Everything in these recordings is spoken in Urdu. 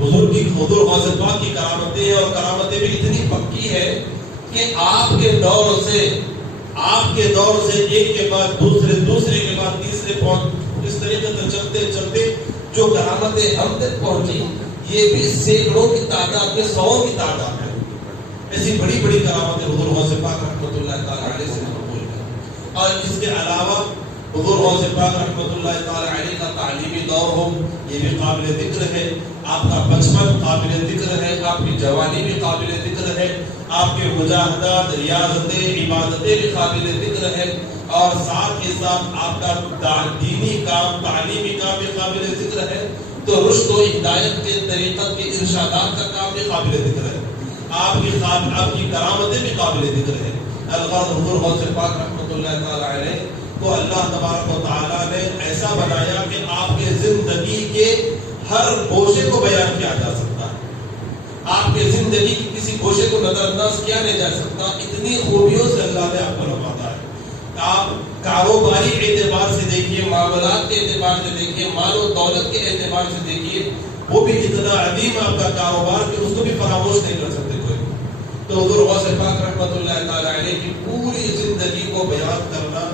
حضور غوث پاک کی کرامتیں اور کرامتیں بھی اتنی پکی ہے کہ آپ کے دور سے ایک کے بعد دوسرے کے بعد تیسرے پہنچ، اس طریقے سے چلتے چلتے جو کرامتیں ہم تک پہنچی یہ بھی سینکڑوں کی تعداد میں، سووں کی تعداد ہے۔ ایسی بڑی بڑی کرامتیں حضور غوث پاک رحمۃ اللہ تعالی علیہ سے قبول ہے۔ اور اس کے علاوہ حضور غوث پاک رحمۃ اللہ تعالی علیہ کا تعلیمی دور ہو، یہ بھی قابل ذکر ہے۔ آپ کا بچپن قابل ذکر ہے، آپ کی جوانی بھی قابل ذکر ہے، آپ کے مجاہدات، ریاضتیں، عبادتیں بھی قابل ذکر ہے، اور ساتھ ہی ساتھ آپ کا دینی کام، تعلیمی کام بھی قابل ذکر ہے۔ تو رشد و ہدایت کے طریقت کے ارشادات کا کام بھی قابل ذکر ہے، آپ کی کرامتیں بھی قابل ذکر ہے۔ الغرض حضور غوث پاک رحمۃ اللہ تعالی علیہ کو اللہ تبارک و تعالیٰ نے ایسا بنایا کہ آپ کے زندگی کے ہر گوشے کو بیان کیا جا سکتا ہے، آپ کے زندگی کی کسی گوشے کو نظر انداز کیا نہیں جا سکتا۔ اتنی خوبیوں سے اللہ نے آپ کو نوازا ہے۔ آپ کاروباری اعتبار سے دیکھیے، معاملات کے اعتبار سے دیکھیے، مال و دولت کے اعتبار سے دیکھیے، وہ بھی اتنا عظیم آپ کا کاروبار کہ اس کو بھی فراموش نہیں کر سکتے کوئی۔ تو حضور غوث پاک رحمۃ اللہ تعالی علیہ کی پوری زندگی کو بیان کرنا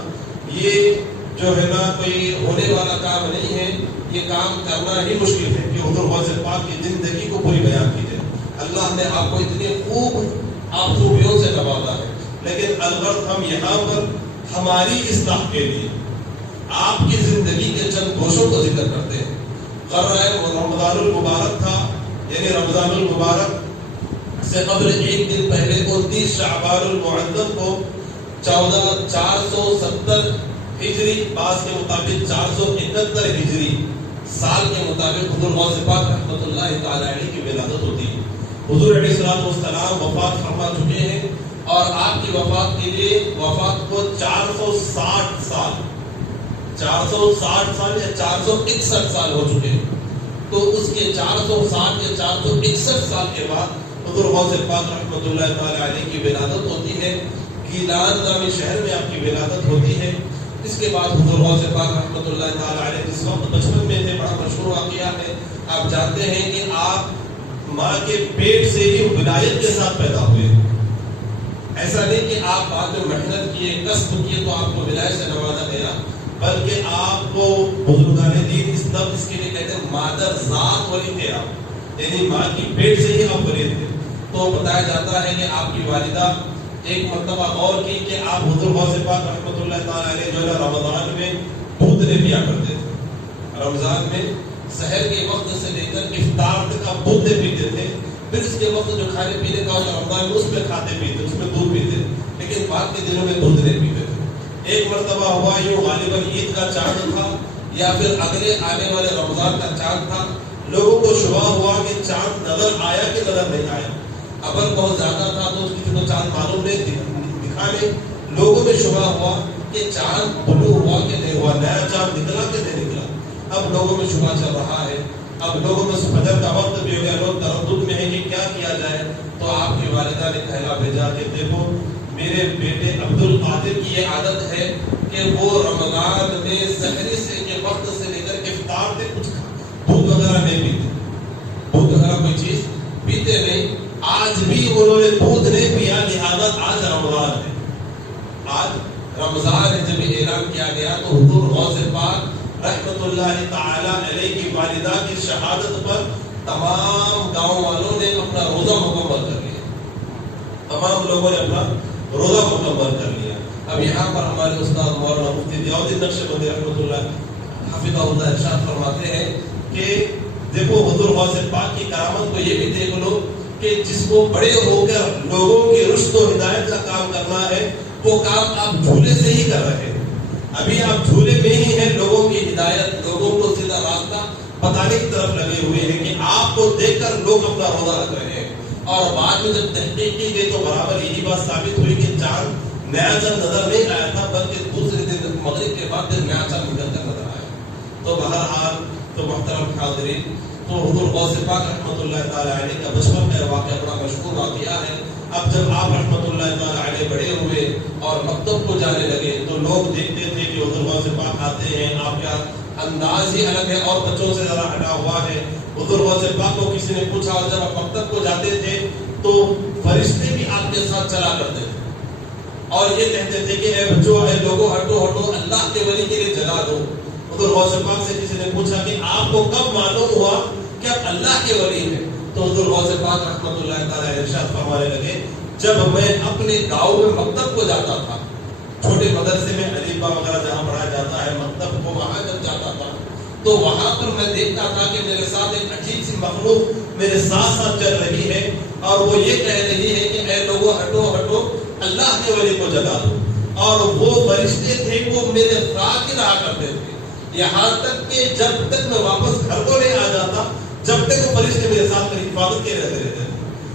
یہ جو ہے نا کوئی ہونے والا کام نہیں ہے، یہ کام کرنا ہی مشکل ہے کہ حضور غوث پاک کی زندگی کو پوری بیان کی جائے۔ اللہ نے آپ کو اتنی خوبیوں سے نوازا ہے، لیکن الغرض ہم یہاں پر ہماری اصلاح کے لیے آپ کی زندگی کے چند گوشوں کو ذکر کرتے ہیں۔ رمضان المبارک تھا، یعنی رمضان المبارک سے قبل ایک دن پہلے 29 شعبان المعظم کو 1470 ہجری، بعض کے مطابق 471 ہجری سال کے مطابق حضور غوث پاک رحمۃ اللہ تعالی علیہ کی ولادت ہوتی ہے۔ حضور علیہ السلام وفات فرما چکے ہیں، اور آپ کی وفات کے لیے وفات کو 460 سال یا 461 سال ہو چکے ہیں۔ تو اس کے 460 یا 461 سال کے بعد حضور غوث پاک رحمۃ اللہ تعالی علیہ کی ولادت ہوتی ہے۔ گیلان نامی شہر میں آپ کی ولادت ہوتی ہے۔ اس کے بعد حضور غوث پاک رحمۃ اللہ تعالی علیہ جس وقت بچپن میں تھے، بڑا مشہور واقعہ ہے، آپ جانتے ہیں کہ آپ ماں کے پیٹ سے ہی ولایت کے ساتھ پیدا ہوئے۔ ایسا نہیں کہ آپ بعد میں محنت کیے، کسب کیے تو آپ کو ولایت سے نوازا گیا، بلکہ آپ کو بزرگان دین اس کے لیے کہتے ہیں مادر ذات ولی تھے آپ، یعنی ماں کی پیٹ سے ہی آپ ولید تھے۔ تو بتایا جاتا ہے کہ آپ کی والدہ ایک مرتبہ غور کی کہ آپ حضور غوث پاک رحمۃ اللہ تعالی علیہ جو ہے رمضان میں دودھ نہیں پیا کرتے تھے۔ رمضان میں سحر کے وقت سے لے کر افطار تک آپ دودھ نہیں پیتے تھے، پھر اس کے وقت جو کھانے پینے کا رمضان میں اس میں کھاتے پیتے، اس میں دودھ پیتے، لیکن بعد کے دنوں میں دودھ نہیں پیتے تھے۔ ایک مرتبہ ہوا یوں غالباً عید کا چاند تھا یا پھر اگلے آنے والے رمضان کا چاند تھا، لوگوں کو شبہ ہوا کہ چاند نظر آیا کہ نظر نہیں آیا۔ ابر بہت زیادہ تھا تو کسی کو چاند معلوم نہیں دکھا نہیں، لوگوں میں شبہ ہوا کہ چاند طلوع ہوا کہ نہیں ہوا، نیا چاند نکلا کہ نہیں نکلا۔ اب لوگوں میں شبہ چل رہا ہے، اب لوگوں میں فجر کا وقت بھی ہو گیا، لوگ تردد میں ہے کہ کیا کیا جائے۔ تو آپ کی والدہ نے کہلا بھیجا کہ دیکھو میرے بیٹے عبد القادر کی یہ عادت ہے کہ وہ رمضان میں سحری سے کے وقت سے لے کر افطار تک کچھ دودھ وغیرہ نہیں پیتے، دودھ وغیرہ کوئی چیز پیتے نہیں۔ آج بھی انہوں نے دودھ نہیں پیا، لہذا آج رمضان ہے۔ آج رمضان ہے، جب اعلان کیا گیا تو حضور غوث پاک رحمۃ اللہ تعالی علیہ کی والدہ کی شہادت پر تمام گاؤں والوں نے اپنا روزہ مکمل کر لیا، تمام لوگوں نے اپنا روزہ مکمل کر لیا۔ اب یہاں پر ہمارے استاد مولانا مفتی ضیاء الدین نقشبندی رحمۃ اللہ حفظہ اللہ ارشاد فرماتے ہیں کہ دیکھو حضور غوث پاک کی کرامت کو یہ بھی دیکھ لو کہ جس کو بڑے ہو کر لوگوں کی رشد و ہدایت کا کام کرنا ہے وہ کام آپ جھولے سے ہی کر رہے ہیں۔ ابھی آپ جھولے میں ہی ہیں، لوگوں کی ہدایت، لوگوں کو سیدھا راستہ بتانے کی طرف لگے ہوئے ہیں کہ آپ کو دیکھ کر لوگ اپنا روزہ رکھ رہے ہیں۔ اور بعد میں جب تحقیق کی گئی تو برابر یہی بات ثابت ہوئی کہ چاند نیا چاند نظر نہیں آیا تھا، بلکہ دوسرے دن مغرب کے بعد نیا چاند نکل کر نظر آیا۔ تو بہرحال تو محترم حاضرین، تو حضور غوث پاک رحمۃ اللہ تعالی علیہ کا بچپن کا واقعہ بڑا مشہور واقعہ ہے۔ اب جب آپ رحمۃ اللہ تعالی علیہ بڑے ہوئے اور مکتب کو جانے لگے تو لوگ دیکھتے تھے کہ حضور غوث پاک آتے ہیں، آپ کا انداز ہی الگ ہے اور بچوں سے ذرا ہٹا ہوا ہے، حضور غوث پاک کو کسی نے پوچھا جب آپ مکتب کو جاتے تھے تو فرشتے بھی آپ کے ساتھ چلا کرتے تھے اور یہ کہتے تھے کہ اے بچوں اے لوگوں ہٹو ہٹو اللہ کے ولی کے لیے جلا دو. حضور غوث پاک سے کسی نے پوچھا کہ آپ کو کب معلوم ہوا کہ آپ اللہ کے ولی ہیں؟ تو حضور غوث پاک رحمۃ اللہ تعالی ارشاد فرمانے لگے جب میں اپنے گاؤں میں مکتب کو جاتا تھا, چھوٹے مدرسے میں الف با وغیرہ جہاں پڑھایا جاتا ہے مکتب کو وہاں جب جاتا تھا تو وہاں پر میں دیکھتا تھا کہ میرے ساتھ ایک عجیب سی مخلوق میرے ساتھ ساتھ چل رہی ہے اور وہ یہ کہہ رہی ہے کہ اے لوگوں ہٹو ہٹو اللہ کے ولی کو جلا دو. اور وہ فرشتے تھے وہ میرے ساتھ ہی رہا کرتے تھے یہاں تک کہ جب تک میں واپس گھر کو نہیں آ جاتا جب تک وہ فرشتے میرے ساتھ میری حفاظت کے رہتے رہتے.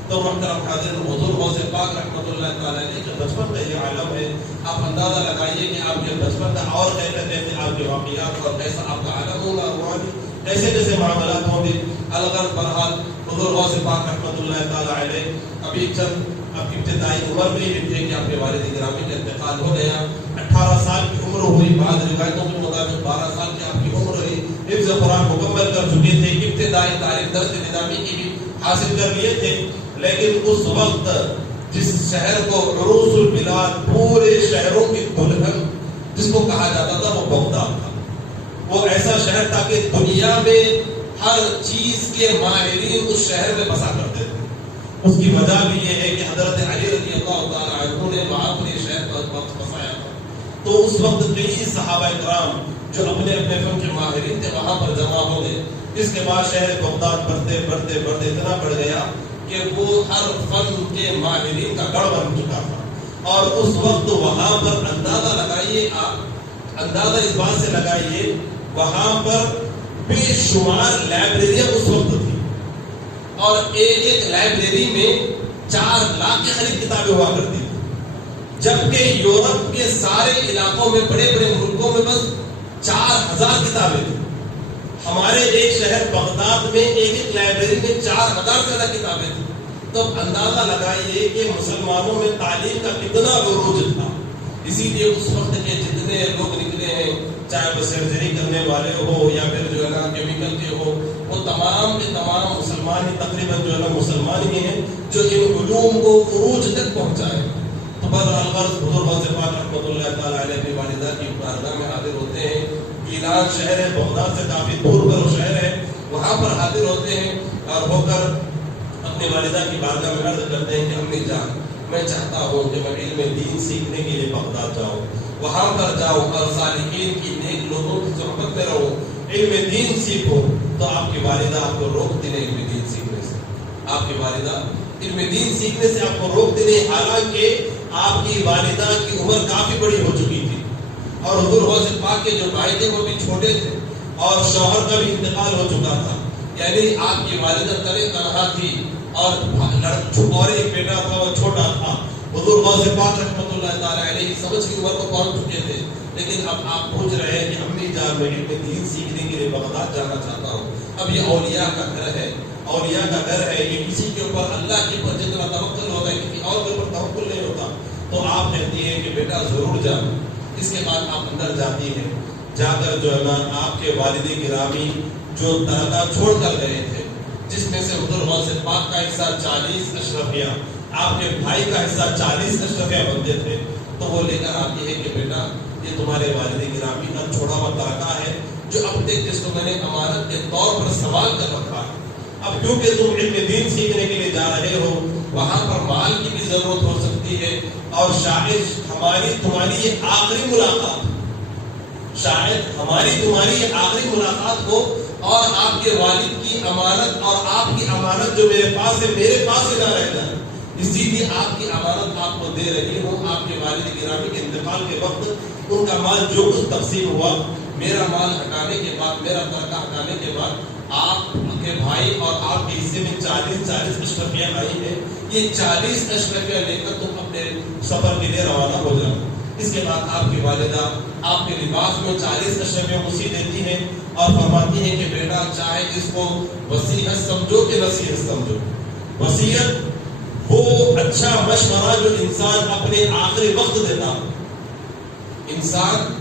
تو محترم حاضرین حضور غوث پاک رحمۃ اللہ تعالی علیہ کے بچپن کا یہ عالم ہے. آپ اندازہ لگائیے کہ آپ کے بچپن کا اور کیسے کیسے آپ کے واقعات اور کیسا آپ کا عالم ہوگا روحانی کیسے کیسے معاملات ہوں گے. الغرض برحال حضور غوث پاک رحمۃ اللہ تعالی علیہ ابھی چند اب ابتدائی عمر میں ہی تھے کہ آپ کے والد گرامی کا انتقال ہو گیا. 18 سال کی عمر ہوئی, بعض روایتوں کے مطابق 12 سال کی آپ کی عمر ہوئی. حفظ قرآن مکمل کر چکے تھے, ابتدائی تعلیم درس نظامی کی بھی حاصل کر لیے تھے. لیکن اس وقت جس شہر کو عروس البلاد پورے شہروں کی دلہن جس کو کہا جاتا تھا وہ بغداد تھا. وہ ایسا شہر تھا کہ دنیا میں ہر چیز کے ماہرین اس شہر میں بسا کرتے تھے. اس کی وجہ بھی یہ ہے کہ حضرت علی رضی اللہ تعالی عنہ نے وہاں پر یہ شہر پر بسایا تھا. تو اس وقت کئی صحابہ کرام جو اپنے اپنے فن کے ماہرین تھے وہاں پر جمع ہو گئے. اس کے بعد شہر بغداد بڑھتے بڑھتے بڑھتے اتنا بڑھ گیا کہ وہ ہر فن کے ماہرین کا گڑھ بن چکا تھا. اور اس وقت وہاں پر اندازہ لگائیے, آپ اندازہ اس بات سے لگائیے وہاں پر بے شمار لائبریریاں اس وقت تھی اور ایک ایک لائبریری میں 4 لاکھ کے قریب کتابیں ہوا کرتی تھی, جبکہ یورپ کے سارے علاقوں میں بڑے بڑے ملکوں میں بس 4000 کتابیں تھیں. ہمارے ایک شہر بغداد میں ایک ایک لائبریری میں 4000 سے زیادہ کتابیں تھیں. تو اندازہ لگائیے کہ مسلمانوں میں تعلیم کا کتنا عروج تھا. اسی لیے اس وقت کے جتنے لوگ نکلے ہیں, چاہے وہ سرجری کرنے والے ہو یا پھر جو ہے نا کیمیکل کے ہو, وہ تمام کے تمام مسلمان ہی تقریباً جو ہے نا مسلمان ہی ہیں جو ان علوم کو عروج تک پہنچائے. تو بہرحال حضور غوث پاک رحمۃ اللہ تعالی علیہ کی والدہ کی بارگاہ میں حاضر ہوتے ہیں. گیلان شہر ہے, بغداد سے کافی دور پر شہر ہے, وہاں پر حاضر ہوتے ہیں اور ہو کر اپنی والدہ کی بارگاہ میں عرض کرتے ہیں کہ امی جان میں چاہتا ہوں کہ میں علم دین سیکھنے کے لیے بغداد جاؤں, وہاں پر جاؤں اور صالحین کی نیک لوگوں کی صحبت میں رہوں, علم دین سیکھوں. تو آپ کی والدہ آپ کو روکتی نہیں علم دین سیکھنے سے. آپ کی والدہ علم دین سیکھنے سے آپ کو روکتی نہیں, حالانکہ آپ کی والدہ کی عمر کافی بڑی ہو چکی تھی اور حضور غوث پاک کے جو بھائی تھے وہ بھی چھوٹے تھے اور شوہر کا بھی انتقال ہو چکا تھا. یعنی آپ کی والدہ تنہا تھی اور ایک بیٹا تھا وہ چھوٹا تھا. حضور غوث پاک رحمۃ اللہ تعالی علیہ سمجھ کی عمر کو پہنچ چکے تھے, لیکن اب آپ پوچھ رہے ہیں کہ امی جان میں علم دین سیکھنے کے لیے بغداد جانا چاہتا ہوں. اب یہ اولیاء کا گھر ہے, اولیاء کا گھر ہے, یہ کسی کے اوپر اللہ کے اوپر جتنا توکل ہوتا ہے کسی اور کے اوپر توکل نہیں ہوتا. تو آپ کہتی ہیں کہ بیٹا ضرور جا. اس کے بعد آپ اندر جاتی ہیں, جا کر جو ہے نا آپ کے والد گرامی جو درگاہ چھوڑ کر گئے تھے جس میں سے حضور غوث پاک کا حصہ 40 اشرفیہ, آپ کے بھائی کا حصہ 40 اشرفیہ بنتے تھے, تو وہ لے کر آتی ہے کہ بیٹا یہ تمہارے والد گرامی کا چھوڑا ہوا درگاہ ہے جو اب تک جس کو میں نے امانت کے طور پر سوال کر رکھا ہے. اب کیونکہ تم علم دین سیکھنے کے لیے جا رہے ہو, وہاں پر مال کی بھی ضرورت ہو سکتی ہے اور شاید ہماری تمہاری یہ آخری ملاقات, شاید ہماری تمہاری یہ آخری ملاقات ہو اور آپ کے والد کی امانت اور آپ کی امانت جو میرے پاس ہے میرے پاس ہی نہ رہ جائے. اسی لیے آپ کی امانت آپ کو دے رہی ہوں. آپ کے والد گرامی کے انتقال کے وقت ان کا مال جو کچھ تقسیم ہوا, میرا مال ہٹانے کے بعد, میرا ترکہ ہٹانے کے بعد آپ کے بھائی اور آپ کے حصے میں 40 اشرفیہ آئی ہیں. یہ 40 اشرفیہ لے کر تم اپنے سفر کے لیے روانہ ہو جاؤ. اس کے بعد آپ کی والدہ آپ کے لباس میں 40 اشرفیہ وصی دیتی ہیں اور فرماتی ہیں کہ بیٹا چاہے اس کو وصیت سمجھو کہ نصیحت سمجھو. وصیت وہ اچھا مشورہ جو انسان اپنے آخری وقت دیتا, انسان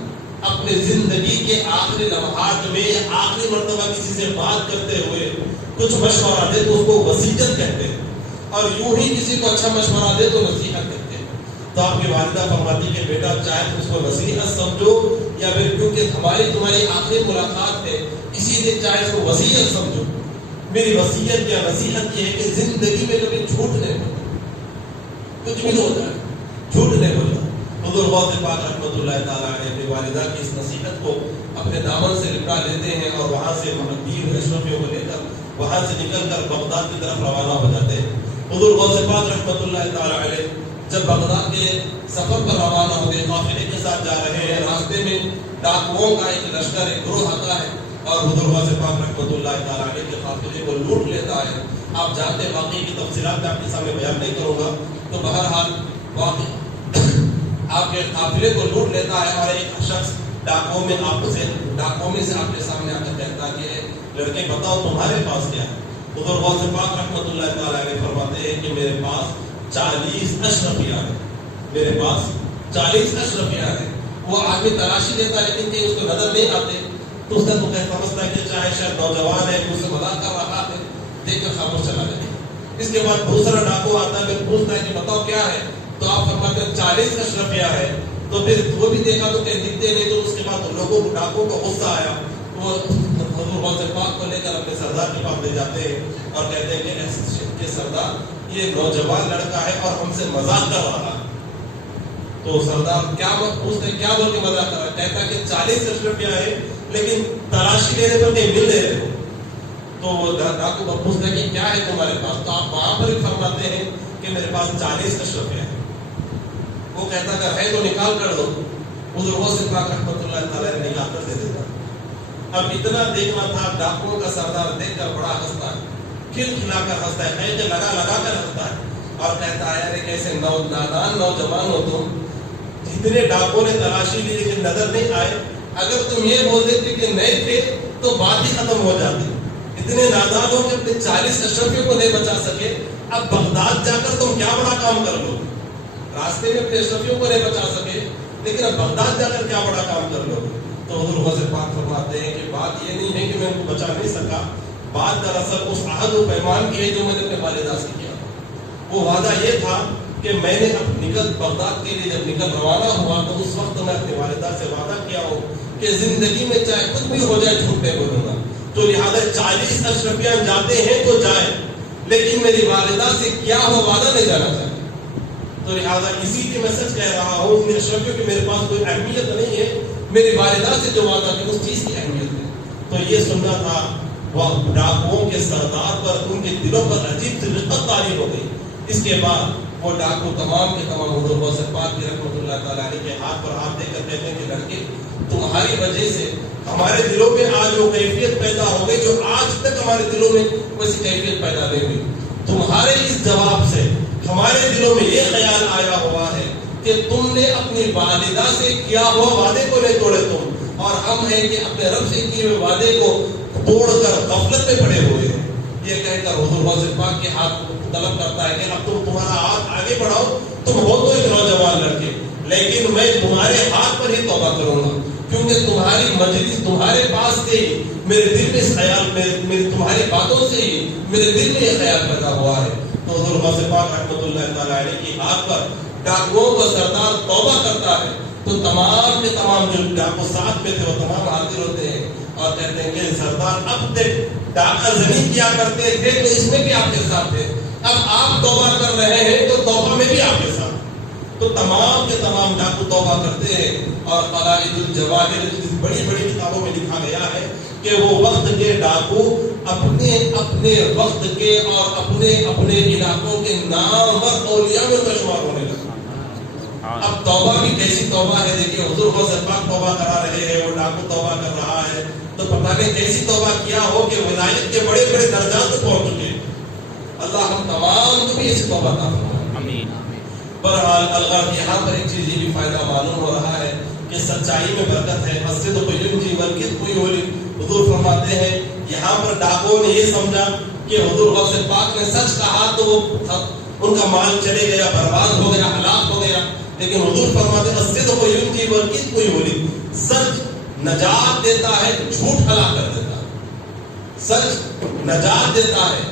اپنے زندگی کے آخری لمحات میں آخری مرتبہ کسی سے بات کرتے ہوئے کچھ مشورہ دے تو اس کو وصیت کہتے ہیں، اور یوں ہی کسی کو اچھا مشورہ دے تو نصیحت کہتے ہیں۔ تو آپ کی والدہ فرماتی کہ بیٹا چاہے تو اس کو نصیحت سمجھو، یا پھر کیونکہ تمہاری آخری ملاقات ہے اسی لیے چاہے اس کو وصیت سمجھو۔ میری وصیت یا نصیحت یہ ہے کہ زندگی میں کبھی جھوٹ نہیں بولو، کچھ بھی ہو جائے جھوٹ نہیں بولو۔ حضور غوث پاک رحمۃ اللہ تعالیٰ علیہ اپنی والدہ کی اس نصیحت کو اپنے دامن سے لپٹا لیتے ہیں، اور وہاں سے مہدیین اشرفیوں کو لے کر وہاں سے نکل کر بغداد کی طرف روانہ ہو جاتے ہیں۔ حضور غوث پاک رحمۃ اللہ تعالیٰ علیہ جب بغداد کے سفر پر روانہ ہوتے، قافلے کے ساتھ جا رہے ہیں، راستے میں ڈاکوؤں کا ایک لشکر، ایک گروہ آتا ہے اور حضور غوث پاک رحمۃ اللہ تعالیٰ علیہ کے قافلے کو لوٹ لیتا ہے۔ آپ جانتے ہیں، باقی کی تفصیلات میں آپ کے سامنے بیان نہیں کروں گا، تو بہرحال واقعی آپ کے قافلے کو لوٹ لیتا ہے، اور ایک شخص ڈاکوؤں میں سے آپ کے سامنے آ کر کہتا ہے کہ لڑکے بتاؤ تمہارے پاس کیا ہے؟ حضور غوث پاک رحمۃ اللہ تعالیٰ علیہ فرماتے ہیں کہ میرے پاس 40 اشرفیہ ہیں، میرے پاس 40 اشرفیہ ہیں۔ وہ آگے تلاشی لیتا ہے لیکن کہ اس کو نظر نہیں آتے، تو اس کا تو سمجھتا ہے کہ چاہے شاید نوجوان ہے، اس سے مذاق کر رہا ہے، دیکھ کر خاموش چلا جائے۔ اس کے بعد دوسرا ڈاکو آتا ہے، پھر پوچھتا ہے کہ بتاؤ کیا ہے؟ تو آپ فرماتے ہیں 40 اشرفیہ ہے۔ تو پھر وہ بھی دیکھا تو کہیں دکھتے نہیں، تو اس کے بعد لوگوں کو ڈاکو کو غصہ آیا، وہ حضور غوث پاک کو لے کر اپنے سردار کے پاس لے جاتے ہیں اور کہتے ہیں کہ سردار یہ نوجوان لڑکا ہے اور ہم سے مذاق کر رہا ہے۔ تو سردار کیا پوچھتے ہیں کیا بول کے مذاق کر رہا ہے؟ کہتا ہے کہ 40 اشرفیہ ہے لیکن تلاشی لینے پر کہیں مل نہیں رہے۔ تو وہ ڈاکو کو پوچھتے ہیں کہ کیا ہے تمہارے پاس؟ تو آپ وہاں پر ہی فرماتے ہیں کہ میرے پاس 40 اشرفیہ ہے۔ وہ کہتا کہ ہے تو نکال کر دو۔ حضور غوث پاک رحمۃ اللہ تعالیٰ نے نکال کر دے دیتا۔ اب اتنا دیکھنا تھا، ڈاکوؤں کا سردار دیکھ کر بڑا ہنستا ہے، کھل کھلا کر ہنستا ہے، قیدیں لگا لگا کر ہنستا ہے، اور کہتا ہے ارے کیسے نادان نوجوان ہو تم، جتنے ڈاکوؤں نے تلاشی لی لیکن نظر نہیں آئے، اگر تم یہ بول دیتے کہ نہیں تھے تو بات ہی ختم ہو جاتی۔ اتنے نادان ہو کہ اپنے 40 اشرفیوں کو نہیں بچا سکے، اب بغداد جا کر تم کیا بڑا کام کر لو؟ راستے میں اپنے اشرفیوں کو نہیں بچا سکے، لیکن اب بغداد جا کر کیا بڑا کام کر لو؟ تو حضور غوث پاک فرماتے ہیں کہ بات یہ نہیں ہے کہ میں ان کو بچا نہیں سکا، بات دراصل اس عہد و پیمان کی ہے جو میں نے اپنے والدہ سے کیا۔ وہ وعدہ یہ تھا کہ میں نے بغداد کے لیے جب نکل روانہ ہوا تو اس وقت میں اپنی والدہ سے وعدہ کیا ہوں کہ زندگی میں چاہے کچھ بھی ہو جائے جھوٹ نہیں بولوں گا۔ تو لہٰذا 40 اشرفیہ جاتے ہیں تو جائیں، لیکن میری والدہ سے کیا ہوا وعدہ نہیں جانا چاہیے۔ تو لہٰذا اسی لیے میں سچ کہہ رہا ہوں، ان اشرفیوں کی میرے پاس کوئی اہمیت نہیں ہے، میری والدہ سے جو وعدہ تھی اس چیز کی اہمیت ہے۔ تو یہ سننا تھا، وہ ڈاکوؤں کے سردار پر، ان کے دلوں پر عجیب سی رشقت طاری ہو گئی۔ اس کے بعد وہ ڈاکو تمام کے تمام حضور غوث پاک کی رحمۃ اللہ تعالیٰ علیہ کے ہاتھ پر ہاتھ دے کر کہتے ہیں کہ لڑکے تمہاری وجہ سے ہمارے دلوں میں آج وہ کیفیت پیدا ہو گئی جو آج تک ہمارے دلوں میں ویسی کیفیت پیدا نہیں ہوئی۔ تمہارے اس جواب سے ہمارے دلوں میں یہ خیال آیا ہوا ہے کہ تم نے اپنی والدہ سے کیا ہوا وعدے کو نہیں توڑے تم، اور ہم ہیں کہ اپنے رب سے کیے ہوئے وعدے کو توڑ کر غفلت میں پڑے ہوئے ہیں۔ یہ کہہ کر حضور غوث پاک کے ہاتھ طلب کرتا ہے کہ اب تمہارا ہاتھ آگے بڑھاؤ، تم ہو تو ایک نوجوان لڑکے، لیکن میں تمہارے ہاتھ پر ہی توبہ کروں گا، کیونکہ تمہاری مجلس تمہارے پاس سے میرے دل میں اس خیال میں تمہاری باتوں سے ہی میرے دل میں یہ خیال پیدا ہوا ہے۔ تو حضور غوث پاک رحمۃ اللہ تعالیٰ علیہ کی ہاتھ پر ڈاکوؤں کا سردار توبہ کرتا ہے، تو تمام کے تمام جو ڈاکو ساتھ میں تھے وہ تمام حاضر ہوتے ہیں اور کہتے ہیں کہ سردار اب تک ڈاکہ زنی کیا کرتے تھے تو اس میں بھی آپ کے ساتھ تھے، اب آپ توبہ کر رہے ہیں تو توبہ میں بھی آپ کے ساتھ۔ تو تمام کے تمام ڈاکو توبہ کرتے ہیں، اور قلائد الجواہر بڑی بڑی کتابوں میں لکھا گیا ہے کہ وہ وقت کے ڈاکو اپنے اپنے وقت کے اور اپنے اپنے علاقوں کے نامور اولیاء میں شمار ہونے لگا۔ اب توبہ بھی کیسی توبہ ہے، دیکھیے حضور غوث پاک توبہ کرا رہے ہیں، وہ ڈاکو توبہ کر رہا ہے، تو پتہ نہیں کیسی توبہ کیا ہو کہ ولایت کے بڑے بڑے درجات تک پہنچ چکے۔ اللہ ہم تمام کو بھی ایسی توبہ عطا فرمائے، آمین۔ بہرحال اللہ یہاں پر ایک چیز یہ بھی فائدہ معلوم ہو رہا ہے کہ سچائی میں برکت ہے، الصدق ینجی والکذب یہلک۔ حضور فرماتے ہیں یہاں پر ڈاکوؤں نے یہ سمجھا کہ حضور غوث پاک نے سچ کہا تو ان کا مال چلے گیا، برباد ہو گیا، ہلاک ہو گیا، لیکن حضور فرماتے ہیں الصدق ینجی والکذب یہلک، سچ نجات دیتا ہے، جھوٹ ہلاک کر دیتا ہے۔ سچ نجات دیتا ہے،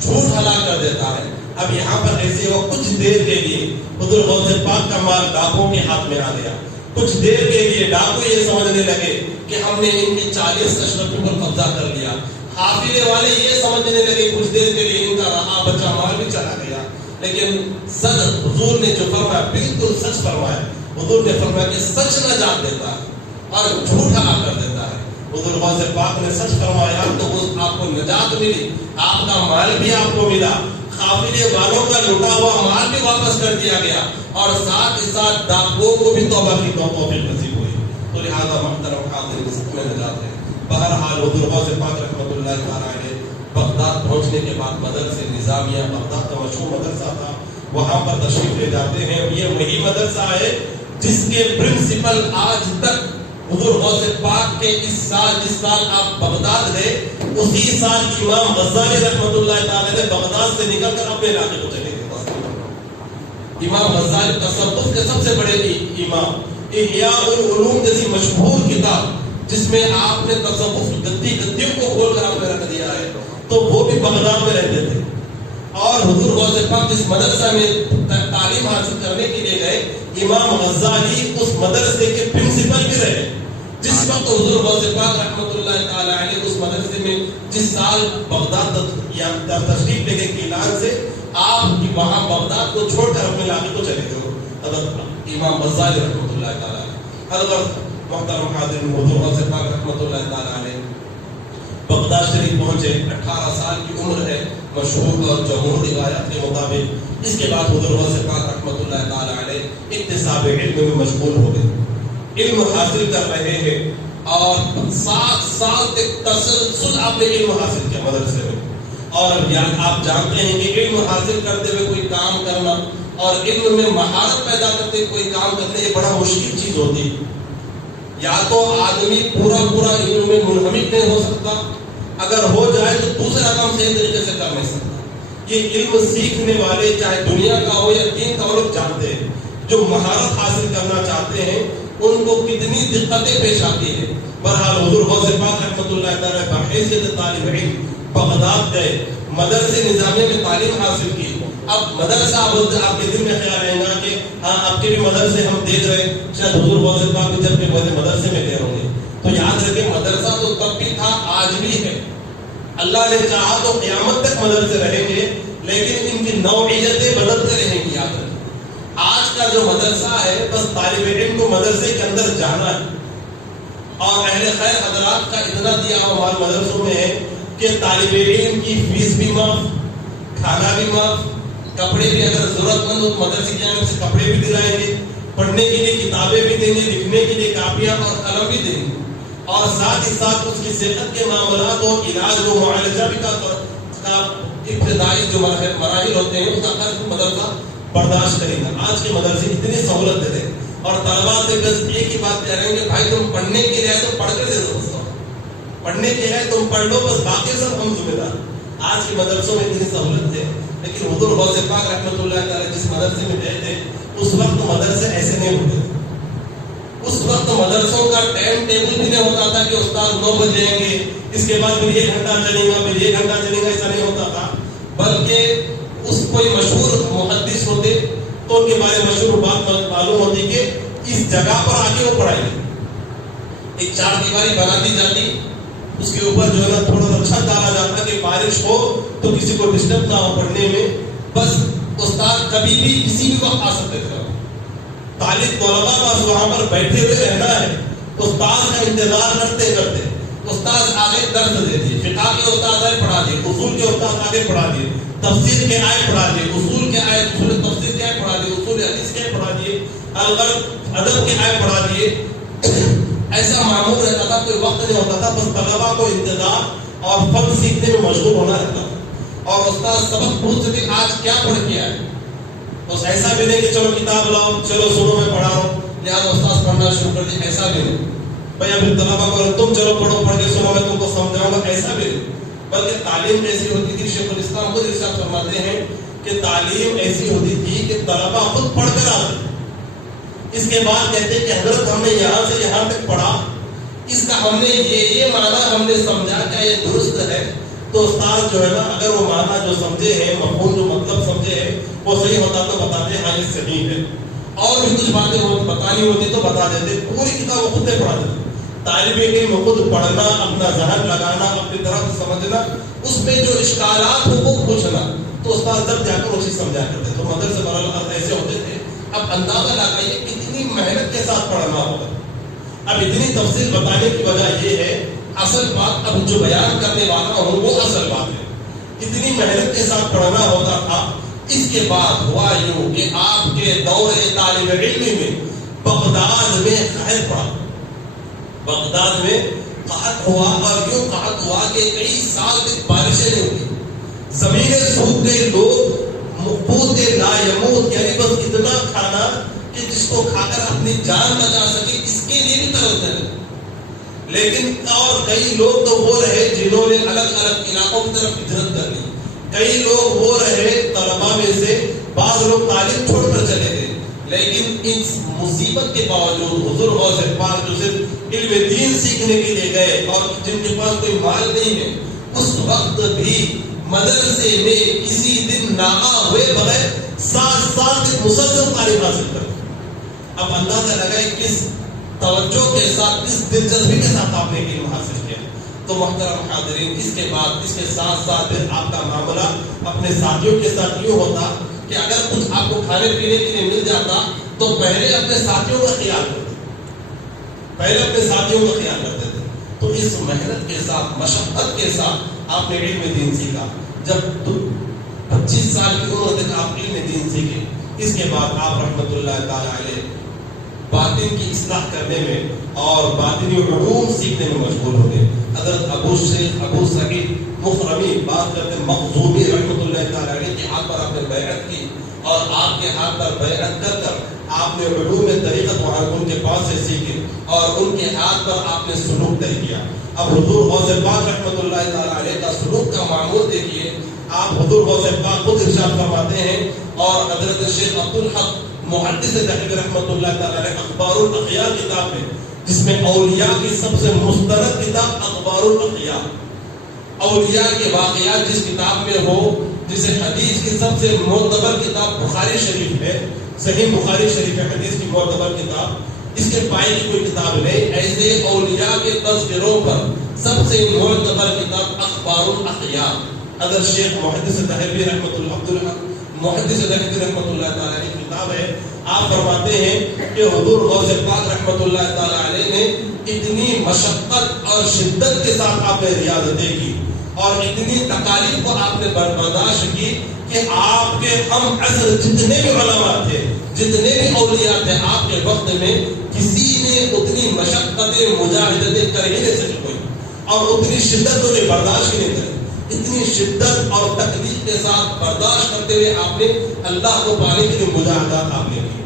جھوٹ ہلاک کر دیتا ہے۔ اب یہاں پر ایسے وہ کچھ دیر کے لیے حضور غوث پاک کا مال ڈاکوؤں کے ہاتھ میں آ گیا۔ کچھ دیر کے لیے ڈاکو یہ سمجھنے لگے کہ ہم نے ان کے 40 اشرفیوں پر قبضہ کر لیا۔ قافلے والے یہ سمجھنے لگے کچھ دیر کے لیے ان کا رہا بچا مال بھی چلا گیا۔ لیکن صدق حضور نے جو فرمایا بالکل سچ فرمایا۔ حضور نے فرمایا کہ سچ نجات دیتا ہے اور جھوٹ ہلاک کر دیتا ہے۔ حضور غوث پاک نے سچ فرمایا تو آپ کو نجات ملی، آپ کا مال بھی آپ کو ملا، قافلے والوں کا لوٹا ہوا مال بھی واپس کر دیا گیا، اور ساتھ ہی ساتھ ڈاکوؤں کو بھی توبہ کی توفیق نصیب ہوئی۔ تو لہٰذا محترم حاضرین، سب میں نجات ہے۔ بہرحال حضور غوث پاک رحمۃ اللہ تعالیٰ علیہ بغداد پہنچنے کے بعد مدرسہ نظامیہ، بغداد کا مشہور مدرسہ تھا، وہاں پر تشریف لے جاتے ہیں۔ یہ وہی مدرسہ ہے جس کے پرنسپل آج تک حضور غوث پاک کے جس سال آپ بغداد گئے، اسی سال امام غزالی رحمۃ اللہ تعالیٰ نے بغداد سے نکل کر اپنے علاقے کو چلے گئے۔ امام غزالی تصوف کے سب سے بڑے امام، احیاء العلوم جیسی مشہور کتاب جس میں آپ نے تصوف گدیوں کو کھول کر آپ نے رکھ دیا ہے، تو وہ بھی بغداد میں رہتے تھے۔ اور حضور غوث پاک جس مدرسہ میں تعلیم حاصل کرنے کے لیے گئے، امام غزالی اس مدرسے کے پرنسپل بھی رہے۔ جس وقت حضور غوث پاک رحمۃ اللہ تعالی علیہ اس مدرسے میں جس سال بغداد یا تشریف لے گئے کیلان سے، آپ وہاں بغداد کو چھوڑ کر اپنے علاقے کو چلے گئے حضرت امام غزالی رحمۃ اللہ تعالی علیہ۔ حضرت محترم حاضرین، حضور غوث پاک رحمۃ اللہ تعالی علیہ بغداد شریف پہنچے، 18 سال کی عمر ہے مشہور اور جمہور روایات کے مطابق۔ اس کے بعد حضور غوث پاک رحمۃ اللہ تعالی علیہ اکتساب علم میں مشغول ہو گئے، علم حاصل کر رہے ہیں، اور 7 سال تک تسلسل آپ نے علم حاصل کیا مدرسے میں۔ اور آپ جانتے ہیں کہ علم حاصل کرتے ہوئے کوئی کام کرنا اور علم میں مہارت پیدا کرتے کوئی کام کرنا یہ بڑا مشکل چیز ہوتی ہے۔ یا تو آدمی پورا علم میں منہمک نہیں ہو سکتا، اگر ہو جائے تو دوسرا کام صحیح طریقے سے کر نہیں سکتا۔ یہ علم سیکھنے والے چاہے دنیا کا ہو یا دین کا ہو لوگ جانتے ہیں، جو مہارت حاصل کرنا چاہتے ہیں ان کو کتنی دقتیں پیش آتی ہیں۔ بہرحال حضور غوث پاک رحمۃ اللہ تعالیٰ بحیثیت طالب علم بغداد گئے، مدرسے نظامیہ میں تعلیم حاصل کی۔ اب مدرسہ آپ کے دل میں خیال رہے گا کہ ہاں آپ کے بھی مدرسے ہم دیکھ رہے ہیں، شاید حضور غوث پاک بھی جب کے مدرسے میں گئے ہوں گے، تو یاد رکھیں مدرسہ تو تب بھی تھا، آج بھی ہے۔ اللہ نے چاہا تو قیامت تک مدرسے رہیں گے، لیکن ان کی نوعیتیں بدلتے رہیں گی۔ یاد رکھیں آج کا جو مدرسہ ہے بس طالب علم کو مدرسے کے اندر جانا ہے، اور اہل خیر حضرات کا اتنا دیا ہوا ہمارے مدرسوں میں ہے کہ طالب علم کی فیس بھی معاف، کھانا بھی معاف، کپڑے بھی اگر ضرورت مند ہو مدرسے کی جانب سے کپڑے بھی دلائیں گے، پڑھنے کے لیے کتابیں بھی دیں گے، لکھنے کے لیے کاپیاں اور قلم بھی دیں گے، اور ساتھ ہی ساتھ اس کی صحت کے معاملات اور علاج و معالجہ بھی کا ابتدائی جو مراحل ہوتے ہیں اس کا خرچ مدرسہ برداشت کرے گا۔ آج کے مدرسے اتنی سہولت دے دیں اور طلبا سے بس ایک ہی بات کہہ رہے ہیں کہ بھائی تم پڑھنے کے لیے تو پڑھ کر دے دو، پڑھنے کے لیے تم پڑھ لو، بس باقی سب ہم ذمہ دار۔ آج کے مدرسوں میں اتنی سہولت ہے، لیکن حضور غوث پاک رحمۃ اللہ تعالیٰ جس مدرسے میں گئے تھے اس وقت مدرسے ایسے نہیں ہوتے۔ اس وقت مدرسوں کا ٹائم ٹیبل بھی نہیں ہوتا تھا کہ استاد 9 بجے آئیں گے، اس کے بعد پھر 1 گھنٹہ چلے گا، پھر 1 گھنٹہ چلے گا، ایسا نہیں ہوتا تھا۔ بلکہ اس کوئی مشہور محدث ہوتے تو ان کے بارے میں مشہور بات معلوم ہوتی کہ اس جگہ پر آ کے وہ پڑھائیں گے، ایک 4 دیواری بنا دی جاتی، اس کے اوپر جو ہے نا تھوڑا سا چھت ڈالا جاتا کہ بارش ہو تو کسی کو ڈسٹرب نہ ہو پڑھنے میں، بس استاد کبھی بھی کسی بھی وقت آ سکتے تھے۔ طالب طلبا بس وہاں پر بیٹھے ہوئے رہنا ہے، استاد کا انتظار کرتے کرتے استاد آگے درس دے دیے، فقہ کے استاد آئے پڑھا دیے، اصول کے استاد آگے پڑھا دیے، تفسیر کے آئے پڑھا دیے، اصول کے آئے، اصول تفسیر کے آئے پڑھا دیے، اصول حدیث کے آئے پڑھا دیے، ادب کے آئے پڑھا دیے۔ ایسا معمول رہتا تھا، کوئی وقت نہیں ہوتا تھا، بس طلبا کو انتظار اور فن سیکھنے میں مشغول ہونا رہتا تھا۔ اور استاد سبق پوچھ بھی آج کیا پڑھ کے آئے، بس ایسا بھی نہیں کہ چلو کتاب لاؤ، چلو سنو میں پڑھا رہا ہوں لہٰذا استاد پڑھنا شروع کر دیا، ایسا بھی نہیں۔ بھائی ابھی طلبا کو تم چلو پڑھو، پڑھ کے سنو میں تم کو سمجھاؤں گا، ایسا بھی نہیں۔ بلکہ تعلیم ایسی ہوتی تھی، شیخ الاسلام خود ارشاد فرماتے ہیں کہ تعلیم ایسی ہوتی تھی کہ طلبا خود پڑھ کر آتے، اس کے بعد کہتے کہ حضرت ہم نے یہاں سے یہاں تک پڑھا، اس کا ہم نے یہ معنی ہم نے سمجھا، کیا یہ درست ہے؟ تو استاد جو ہے نا اگر وہ معنی جو سمجھے ہیں، مفہوم جو مطلب سمجھے ہیں وہ صحیح ہوتا تو بتاتے ہیں ہاں یہ صحیح ہے، اور بھی کچھ باتیں بتانی ہوتی تو بتا دیتے، پوری کتاب وہ خود پڑھا دیتے۔ طالب علم خود پڑھنا، اپنا ذہن لگانا، اپنی طرف سمجھنا، اس میں جو اشکالات ہو وہ پوچھنا، تو استاد جب جا کر اسی سمجھا کرتے تو مدرسے برال ایسے ہوتے تھے۔ اب اندازہ لگائیے کتنی محنت کے ساتھ پڑھنا ہوگا۔ اب اتنی تفصیل بتانے کی وجہ یہ ہے، اصل بات اب جو بیان کرنے والا ہوں وہ اصل بات ہے، اتنی محنت کے ساتھ پڑھنا ہوتا تھا۔ اس کے بعد ہوا یوں کہ آپ کے دور طالب علمی میں بغداد میں قحط پڑا، بغداد میں قحط ہوا، اور یوں قحط ہوا کہ کئی سال تک بارشیں نہیں ہوئی، زمینیں سوکھ گئی، لوگ مقبوض لا یموت، یعنی بس اتنا کھانا کہ جس کو کھا کر اپنی جان بچا سکے اس کے لیے بھی ترستے رہے۔ لیکن اور کئی لوگ تو وہ رہے جنہوں نے الگ الگ علاقوں کی طرف ہجرت کر لی، کئی لوگ وہ رہے طلباء میں سے، بعض لوگ تعلیم چھوڑ کر چلے گئے۔ لیکن اس مصیبت کے باوجود حضور غوث پاک جو صرف علم دین سیکھنے کے لیے گئے اور جن کے پاس کوئی مال نہیں ہے، اس وقت بھی مدرسے میں کسی دن ناغا ہوئے بغیر 7 سال تک مسلسل تعلیم حاصل کر۔ اب اندازہ لگائے کس توجہ کے ساتھ، کس دلچسپی کے ساتھ آپ نے علم حاصل کیا۔ تو محترم حاضرین، اس کے بعد اس کے ساتھ ساتھ پھر آپ کا معاملہ اپنے ساتھیوں کے ساتھ یوں ہوتا کہ اگر کچھ آپ کو کھانے پینے کے لیے مل جاتا تو پہلے اپنے ساتھیوں کا خیال کرتے، پہلے اپنے ساتھیوں کا خیال کرتے تھے۔ تو اس محنت کے ساتھ، مشقت کے ساتھ آپ نے علم دین سیکھا۔ جب 25 سال کی عمر تک آپ علم دین سیکھے، اس کے بعد آپ رحمت اللہ تعالی علیہ باطن کی اصلاح کرنے میں اور باطنی علوم سیکھنے میں مشغول ہو گئے۔ حضرت ابو سعید مخرمی بات کرتے مخزومی رحمت اللہ تعالی علیہ کے ہاتھ پر آپ نے بیعت کی، اور آپ کے ہاتھ پر بیعت کر کر آپ نے علوم طریقت وہاں ان کے پاس سے سیکھے، اور ان کے ہاتھ پر آپ نے سلوک طے کیا۔ اب حضور غوث پاک رحمت اللہ تعالی علیہ کا سلوک کا معمول دیکھیے۔ آپ حضور غوث پاک خود ارشاد فرماتے ہیں، اور حضرت شیخ عبدالحق محدث دہلوی رحمت اللہ تعالی علیہ اخبار الاخیار کتاب ہے، جس میں اولیاء کی سب سے مستند کتاب اخبار الاخیار، اولیاء کے واقعات جس کتاب میں ہو، جسے حدیث کی سب سے معتبر کتاب بخاری شریف ہے، صحیح بخاری شریف ہے حدیث کی معتبر کتاب، اس کے پائے کی کوئی کتاب نہیں۔ ایسے اولیاء کے تذکروں پر سب سے معتبر کتاب اخبار الاخیار، حضرت شیخ محدث دہلوی رحمت اللہ محدث دہلوی رحمت اللہ تعالی علیہ کی کتاب ہے۔ آپ فرماتے ہیں کہ حضور غوث پاک رحمت اللہ تعالی علیہ نے اتنی مشقت اور شدت کے ساتھ آپ نے ریاضتیں کی، اور اتنی تکالیف کو آپ نے برداشت کی کہ آپ کے ہم عصر جتنے بھی علماء تھے، جتنے بھی اولیاء تھے، آپ کے وقت میں کسی نے اتنی مشقتیں مجاہدتیں کر ہی نہیں سکی کوئی، اور اتنی شدت انہیں برداشت ہی نہیں کری۔ اتنی شدت اور تکلیف کے ساتھ برداشت کرتے ہوئے آپ نے اللہ کو پانے کے لیے مجاہدات آپ نے کی۔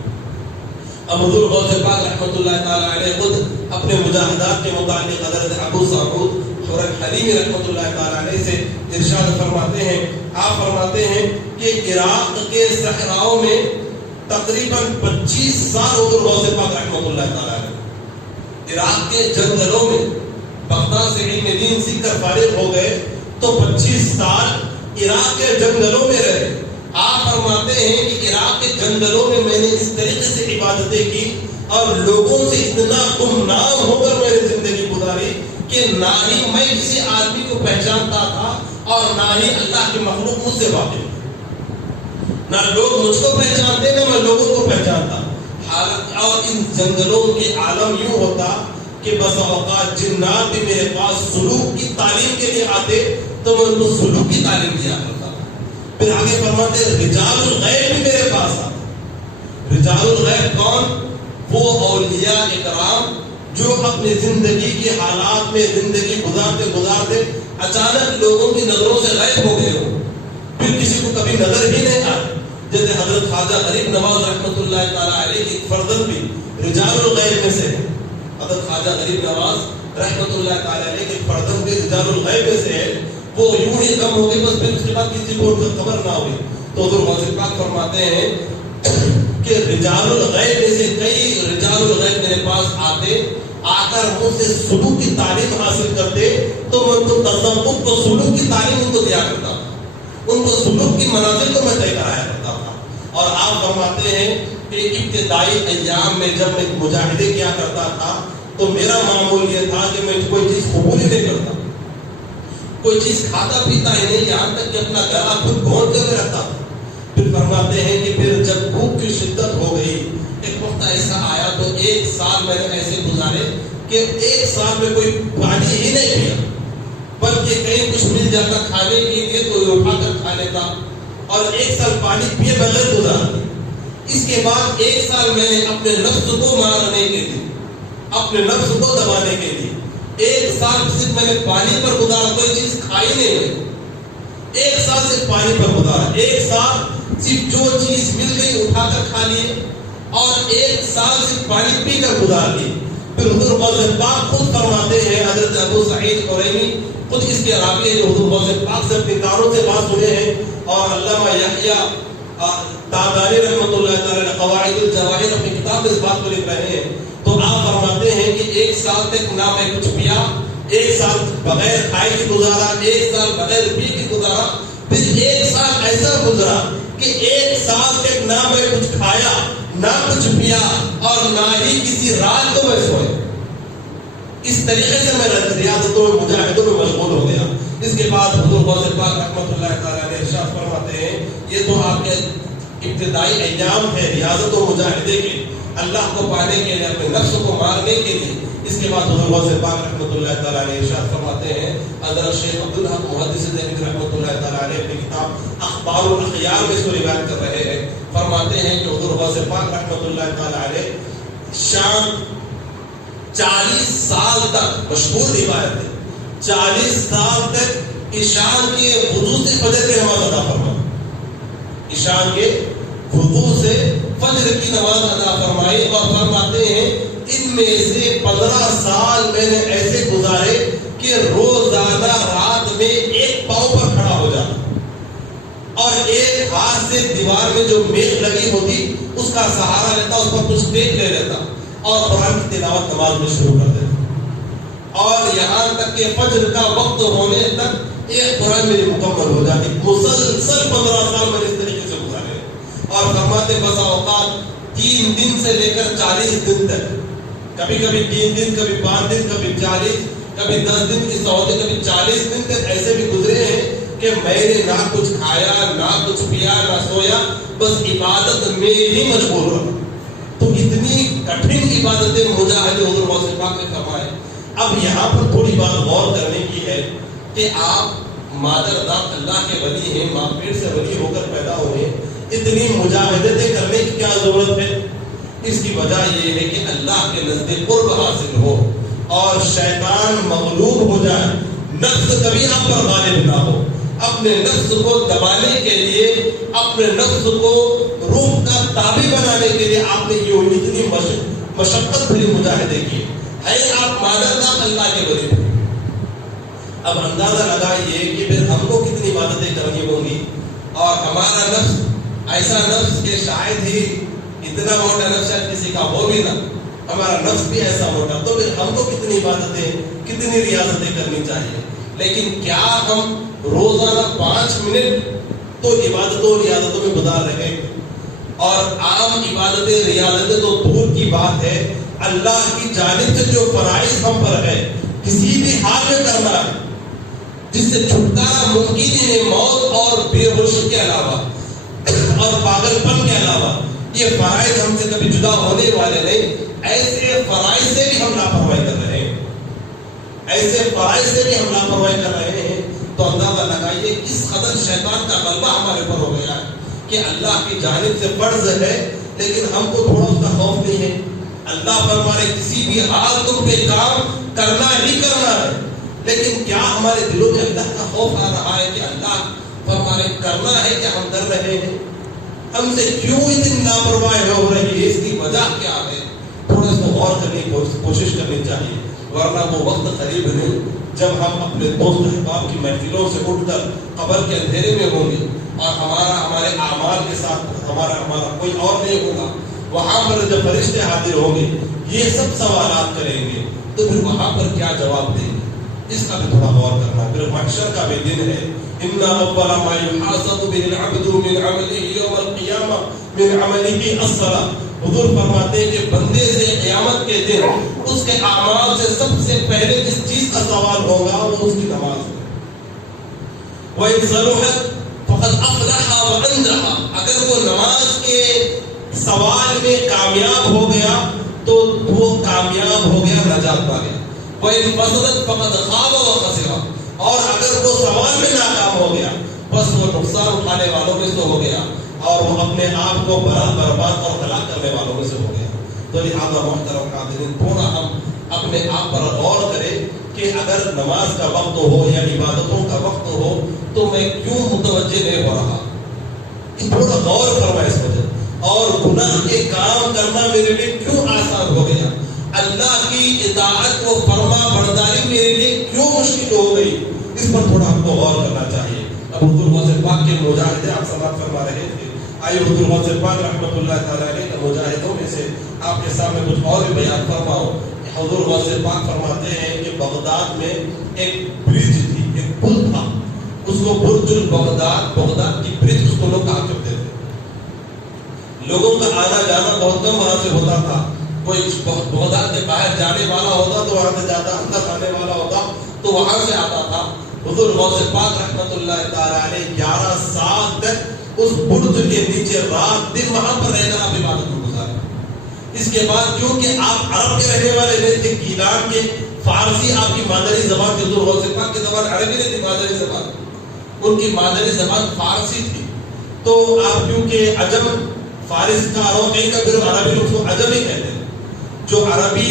اب حضور غوث پاک رحمت اللہ تعالی علیہ خود اپنے مجاہدات کے متعلق حضرت ابو سعود خورک حلیمی رحمت اللہ تعالی علیہ سے ارشاد فرماتے ہیں، آپ فرماتے ہیں کہ عراق کے صحراؤں میں تقریباً 25 سال حضور غوث پاک رحمت اللہ تعالی علیہ عراق کے جنگلوں میں بغداد سے علم دین سیکھ کر فارغ ہو گئے، تو 25 سال عراق کے جنگلوں میں رہے۔ آپ فرماتے ہیں کہ عراق کے جنگلوں میں میں نے اس طریقے سے عبادتیں کی اور لوگوں سے اتنا گمنام ہو کر میں نے زندگی گزاری کہ نہ ہی میں کسی آدمی کو پہچانتا تھا اور نہ ہی اللہ کی مخلوق مجھ سے واقف، نہ لوگ مجھ کو پہچانتے نہ میں لوگوں کو پہچانتا۔ اور ان جنگلوں کے عالم یوں ہوتا کہ بس اوقات جنات بھی میرے پاس سلوک کی تعلیم کے لیے آتے تو میں ان کو سلوک کی تعلیم دیا کرتا۔ پھر آگے فرماتے رجال الغیب بھی میرے پاس آتے۔ رجال الغیب کون؟ وہ اولیاء اکرام جو اپنی زندگی کے حالات میں زندگی گزارتے اچانک لوگوں کی نظروں سے غائب ہو گئے ہو، پھر کسی کو کبھی نظر ہی نہیں آئی، جیسے حضرت خواجہ غریب نواز رحمت اللہ تعالی علیہ کی فرزند بھی رجال الغیب میں سے ہے۔ حضرت خواجہ غریب نواز رحمت اللہ تعالی علیہ کے فرزند بھی رجال الغیب میں سے ہے۔ وہ یوں ہی کم ہو گئی، بس پھر اس کے بعد کسی کو ان کا خبر نہ ہوئی۔ تو حضور غوث پاک فرماتے ہیں کہ رجال الغیب میں سے کئی رجال الغیب میرے پاس آتے آ کر مجھ سے سلوک کی تعلیم حاصل کرتے تو میں ان کو تصوف کو سلوک کی تعلیم ان کو دیا کرتا تھا، ان کو سلوک کی منازل کو میں طے کرایا کرتا تھا۔ اور آپ فرماتے ہیں کہ ابتدائی ایام میں جب میں مجاہدے کیا کرتا تھا تو میرا معمول یہ تھا کہ میں کوئی چیز قبول ہی نہیں کرتا، کوئی چیز کھاتا پیتا ہی نہیں، یہاں تک کہ اپنا گلا خود گھونٹ کر رہتا تھا۔ پھر فرماتے ہیں کہ پھر جب بھوک کی شدت ہو گئی، ایک وقت ایسا آیا تو 1 سال میں نے ایسے گزارے کہ 1 سال میں کوئی پانی ہی نہیں پیا، بلکہ کہیں کچھ مل جاتا کھانے کے لیے تو اٹھا کر کھا لیتا، اور 1 سال پانی پیے بغیر گزارا۔ اس کے بعد 1 سال میں نے اپنے نفس کو مارنے کے لیے، اپنے نفس کو دبانے کے لیے 1 سال صرف میں نے پانی پر گزارا، کوئی چیز کھائی نہیں ہوئی، 1 سال صرف پانی پر گزارا، 1 سال صرف جو چیز مل گئی اٹھا کر کھا لیے، اور 1 سال صرف پانی پی کر گزار لی۔ پھر حضور غوث پاک خود فرماتے ہیں، حضرت ابو سعید خریمی خود اس کے راوی ہیں جو حضور غوث پاک سے اپنے کانوں سے بات سنے ہیں، اور علامہ یحییٰ تابانی رحمۃ اللہ تعالی قواعد الجواہر اپنی کتاب میں اس بات کو لکھ رہے ہیں، تو آپ فرماتے ہیں کہ 1 سال تک نہ میں کچھ پیا، 1 سال بغیر کھائے کی گزارا، 1 سال بغیر پی کی گزارا، پھر 1 سال ایسا گزرا کہ 1 سال تک نہ میں کچھ کھایا نہ کچھ پیا اور نہ ہی کسی رات کو میں سویا۔ اس طریقے سے میں ریاضتوں میں مجاہدوں میں مشغول ہو گیا۔ اس کے بعد حضور غوث پاک رحمۃ اللہ تعالیٰ علیہ ارشاد فرماتے ہیں، یہ تو آپ کے ابتدائی ایام ہے ریاضت و مجاہدے کے، اللہ کو پانے کے لیے، اپنے نفس کو مارنے کے لیے۔ اس کے بعد حضور غوث پاک رحمۃ اللہ تعالیٰ علیہ ارشاد فرماتے ہیں، حضرت شیخ عبدالحق محدث دہلوی رحمۃ اللہ تعالیٰ علیہ اپنی کتاب اخبار الاخیار میں اس کو روایت کر رہے ہیں، فرماتے ہیں کہ حضور غوث پاک رحمۃ اللہ تعالیٰ علیہ شام 40 سال تک، مشہور روایت ہے، 40 سال تک عشاء کے وضو سے فجر کی نماز ادا فرمائی، عشاء کے وضو سے فجر کی نماز ادا فرمائی، اور فرماتے ہیں ان میں سے 15 سال میں نے ایسے گزارے کہ روزانہ رات میں 1 پاؤں پر کھڑا ہو جاتا اور 1 ہاتھ سے دیوار میں جو میخ لگی ہوتی اس کا سہارا لیتا، اس پر کچھ ٹیک لے لیتا اور قرآن کی تلاوت نماز میں شروع کر دیتا، اور یہاں تک کہ فجر کا وقت ہونے تک 1 قرآن میری مکمل ہو جاتی۔ مسلسل 15 سال میں نے اس طریقے سے گزارے، اور فرماتے بسا اوقات 3 دن سے لے کر 40 دن تک، کبھی کبھی 3 دن، کبھی 5 دن، کبھی 40، کبھی 10 دن کی سعودی، کبھی 40 دن تک ایسے بھی گزرے ہیں کہ میں نے نہ کچھ کھایا نہ کچھ پیا نہ سویا، بس عبادت میں ہی مشغول رہا۔ تو اتنی کٹھن عبادتیں مجاہد حضور غوث پاک نے فرمائے۔ اب یہاں پر تھوڑی بات غور کرنے کی ہے کہ آپ مادر ذات اللہ کے ولی ہیں، ماں پیٹ سے ولی ہو کر پیدا ہوئے، اتنی مجاہدتیں کرنے کی کیا ضرورت ہے؟ اس کی وجہ یہ ہے کہ اللہ کے نزدیک قرب حاصل ہو اور شیطان مغلوب ہو جائے، نفس کبھی آپ پر غالب نہ ہو۔ اپنے نفس کو دبانے کے لیے، اپنے نفس کو روح کا تابع بنانے کے لیے آپ نے یہ اتنی مشقت بھری مجاہدے کی ہے، آپ مادر ذات اللہ کے ولی۔ اب اندازہ لگائیے کہ پھر ہم کو کتنی عبادتیں کرنی ہوں گی، اور ہمارا نفس ایسا نفس کہ شاید ہی اتنا موٹا نفس شاید کسی کا ہو بھی نہ، ہمارا نفس بھی ایسا موٹا، تو پھر ہم کو کتنی عبادتیں، کتنی ریاضتیں کرنی چاہیے۔ لیکن کیا ہم روزانہ 5 منٹ تو عبادتوں اور ریاضتوں میں گزار رہے ہیں؟ اور عام عبادتیں ریاضتیں تو دور کی بات ہے، اللہ کی جانب سے جو فرائض ہم پر ہے کسی بھی حال میں کرنا ہے، جس سے چھٹکارا ممکن ہے موت اور بے ہوشی کے علاوہ اور پاگل پن کے علاوہ، یہ فرائض ہم سے کبھی جدا ہونے والے نہیں۔ ایسے فرائض سے بھی ہم لاپرواہی کر رہے ہیں، ایسے فرائض سے بھی ہم لاپرواہی کر رہے ہیں، تو اندازہ لگائیے کس قدر شیطان کا غلبہ ہمارے پر ہو گیا ہے کہ اللہ کی جانب سے فرض ہے لیکن ہم کو تھوڑا اس کا خوف نہیں ہے۔ اللہ فرمائے کسی بھی حال تم پہ کام کرنا ہی کرنا ہے، لیکن کیا ہمارے دلوں میں اللہ کا خوف آ رہا ہے کہ اللہ فرمائے کرنا ہے کہ ہم ڈر رہے ہیں؟ ہم سے کیوں اتنی لاپرواہی ہو رہی ہے؟ اس کی وجہ کیا ہے؟ تھوڑا اس کو غور کرنے کی کوشش کرنی چاہیے، ورنہ وہ وقت قریب نہیں جب ہم اپنے دوست احباب کی محفلوں سے اٹھ کر قبر کے اندھیرے میں ہوں گے اور ہمارے اعمال کے ساتھ ہمارا کوئی اور نہیں ہوگا۔ وہاں پر جب فرشتے حاضر ہوں گے یہ سب سوالات کریں گے، تو پھر وہاں پر کیا جواب دیں گے، اس کا بھی تھوڑا غور کرنا ہے۔ پھر محشر کا بھی دن ہے، ان اول ما يحاسب به العبد من عمله يوم القيامه من عمله الصلاة۔ حضور فرماتے ہیں کہ بندے سے قیامت کے دن اس کے اعمال سے سب سے پہلے جس چیز کا سوال ہوگا وہ اس کی نماز ہے۔ وَإِنْ صَلُحَتْ فَقَدْ أَفْلَحَ وَأَنْجَحَ، اگر وہ نماز کے سوال میں کامیاب ہو گیا تو وہ کامیاب ہو گیا، نجات پا گیا۔ وَإِنْ فَسَدَتْ فَقَدْ خَابَ وَخَسِرَ، اور اگر وہ سوال میں ناکام ہو گیا بس وہ نقصان اٹھانے والوں میں سے ہو گیا اور وہ اپنے آپ کو برباد اور ہلاک کرنے والوں میں سے ہو گیا۔ تو لہٰذا محترم حاضرین، تھوڑا ہم اپنے آپ پر غور کریں کہ اگر نماز کا وقت ہو یا عبادتوں کا وقت ہو تو میں کیوں متوجہ نہیں ہو رہا، تھوڑا غور فرمائیں اس وجہ، اور گناہ کے کام کرنا میرے لیے کیوں آسان ہو گیا، اللہ کی اطاعت و فرما برداری میرے لیے کیوں مشکل ہو گئی، اس پر تھوڑا ہم کو غور کرنا چاہیے۔ اب حضور غوث پاک کے مجاہدے آپ سماعت فرما رہے تھے، آئیے حضور غوث پاک رحمۃ اللہ تعالیٰ علیہ کے مجاہدوں میں سے آپ کے سامنے کچھ اور بھی بیان فرماؤں۔ حضور غوث پاک فرماتے ہیں کہ بغداد میں ایک برج تھی، ایک پل تھا، اس کو برج البغداد، بغداد کی برج اس کو لوگ کہا کرتے تھے۔ لوگوں کا آنا جانا بہت کم وہاں سے ہوتا تھا، کوئی بغداد کے باہر جانے والا ہوتا تو وہاں سے جاتا، اندر آنے والا ہوتا تو وہاں سے آتا تھا۔ حضور غوث پاک رحمۃ اللہ تعالیٰ علیہ 11 سال تک اس برج کے نیچے رات دن وہاں پر رہ کر آپ عبادت میں گزارے۔ اس کے بعد کیونکہ آپ عرب کے رہنے والے نہیں تھے، گیلان کے فارسی آپ کی مادری زبان تھی، حضور غوث پاک کی زبان عربی نہیں تھی، مادری زبان، ان کی مادری زبان فارسی تھی، تو آپ کیونکہ عجم فارس کا عربی کا پھر عربی لوگ کو عجم ہی کہتے ہیں، جو عربی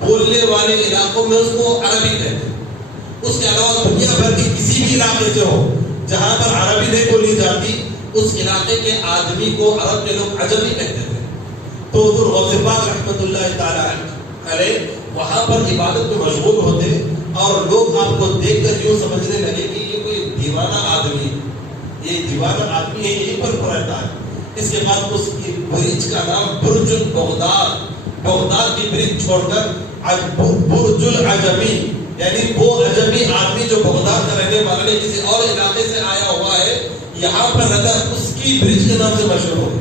بولنے والے علاقوں میں اس کو عربی کہتے ہیں۔ اس کے علاوہ دنیا بھر کے کسی بھی علاقے سے ہو جہاں پر عربی نہیں بولی جاتی، اس علاقے کے آدمی کو عرب کے لوگ عجمی کہتے تھے۔ تو حضور غوث پاک رحمۃ اللہ تعالیٰ علیہ وہاں پر عبادت میں مشغول ہوتے اور لوگ آپ کو دیکھ کر یوں سمجھنے لگے کہ یہ کوئی دیوانہ آدمی ہے، یہ دیوانہ آدمی ہے، یہیں پر رہتا ہے۔ اس کے بعد اس کی برج کا نام برج البغداد، بغداد کی برج چھوڑ کر برج العجمی، یعنی وہ عجمی آدمی جو بغداد کا رہنے والا نہیں، کسی اور علاقے سے آیا ہوا ہے، یہاں پر رہتا اس کی برج کے نام سے مشہور ہو۔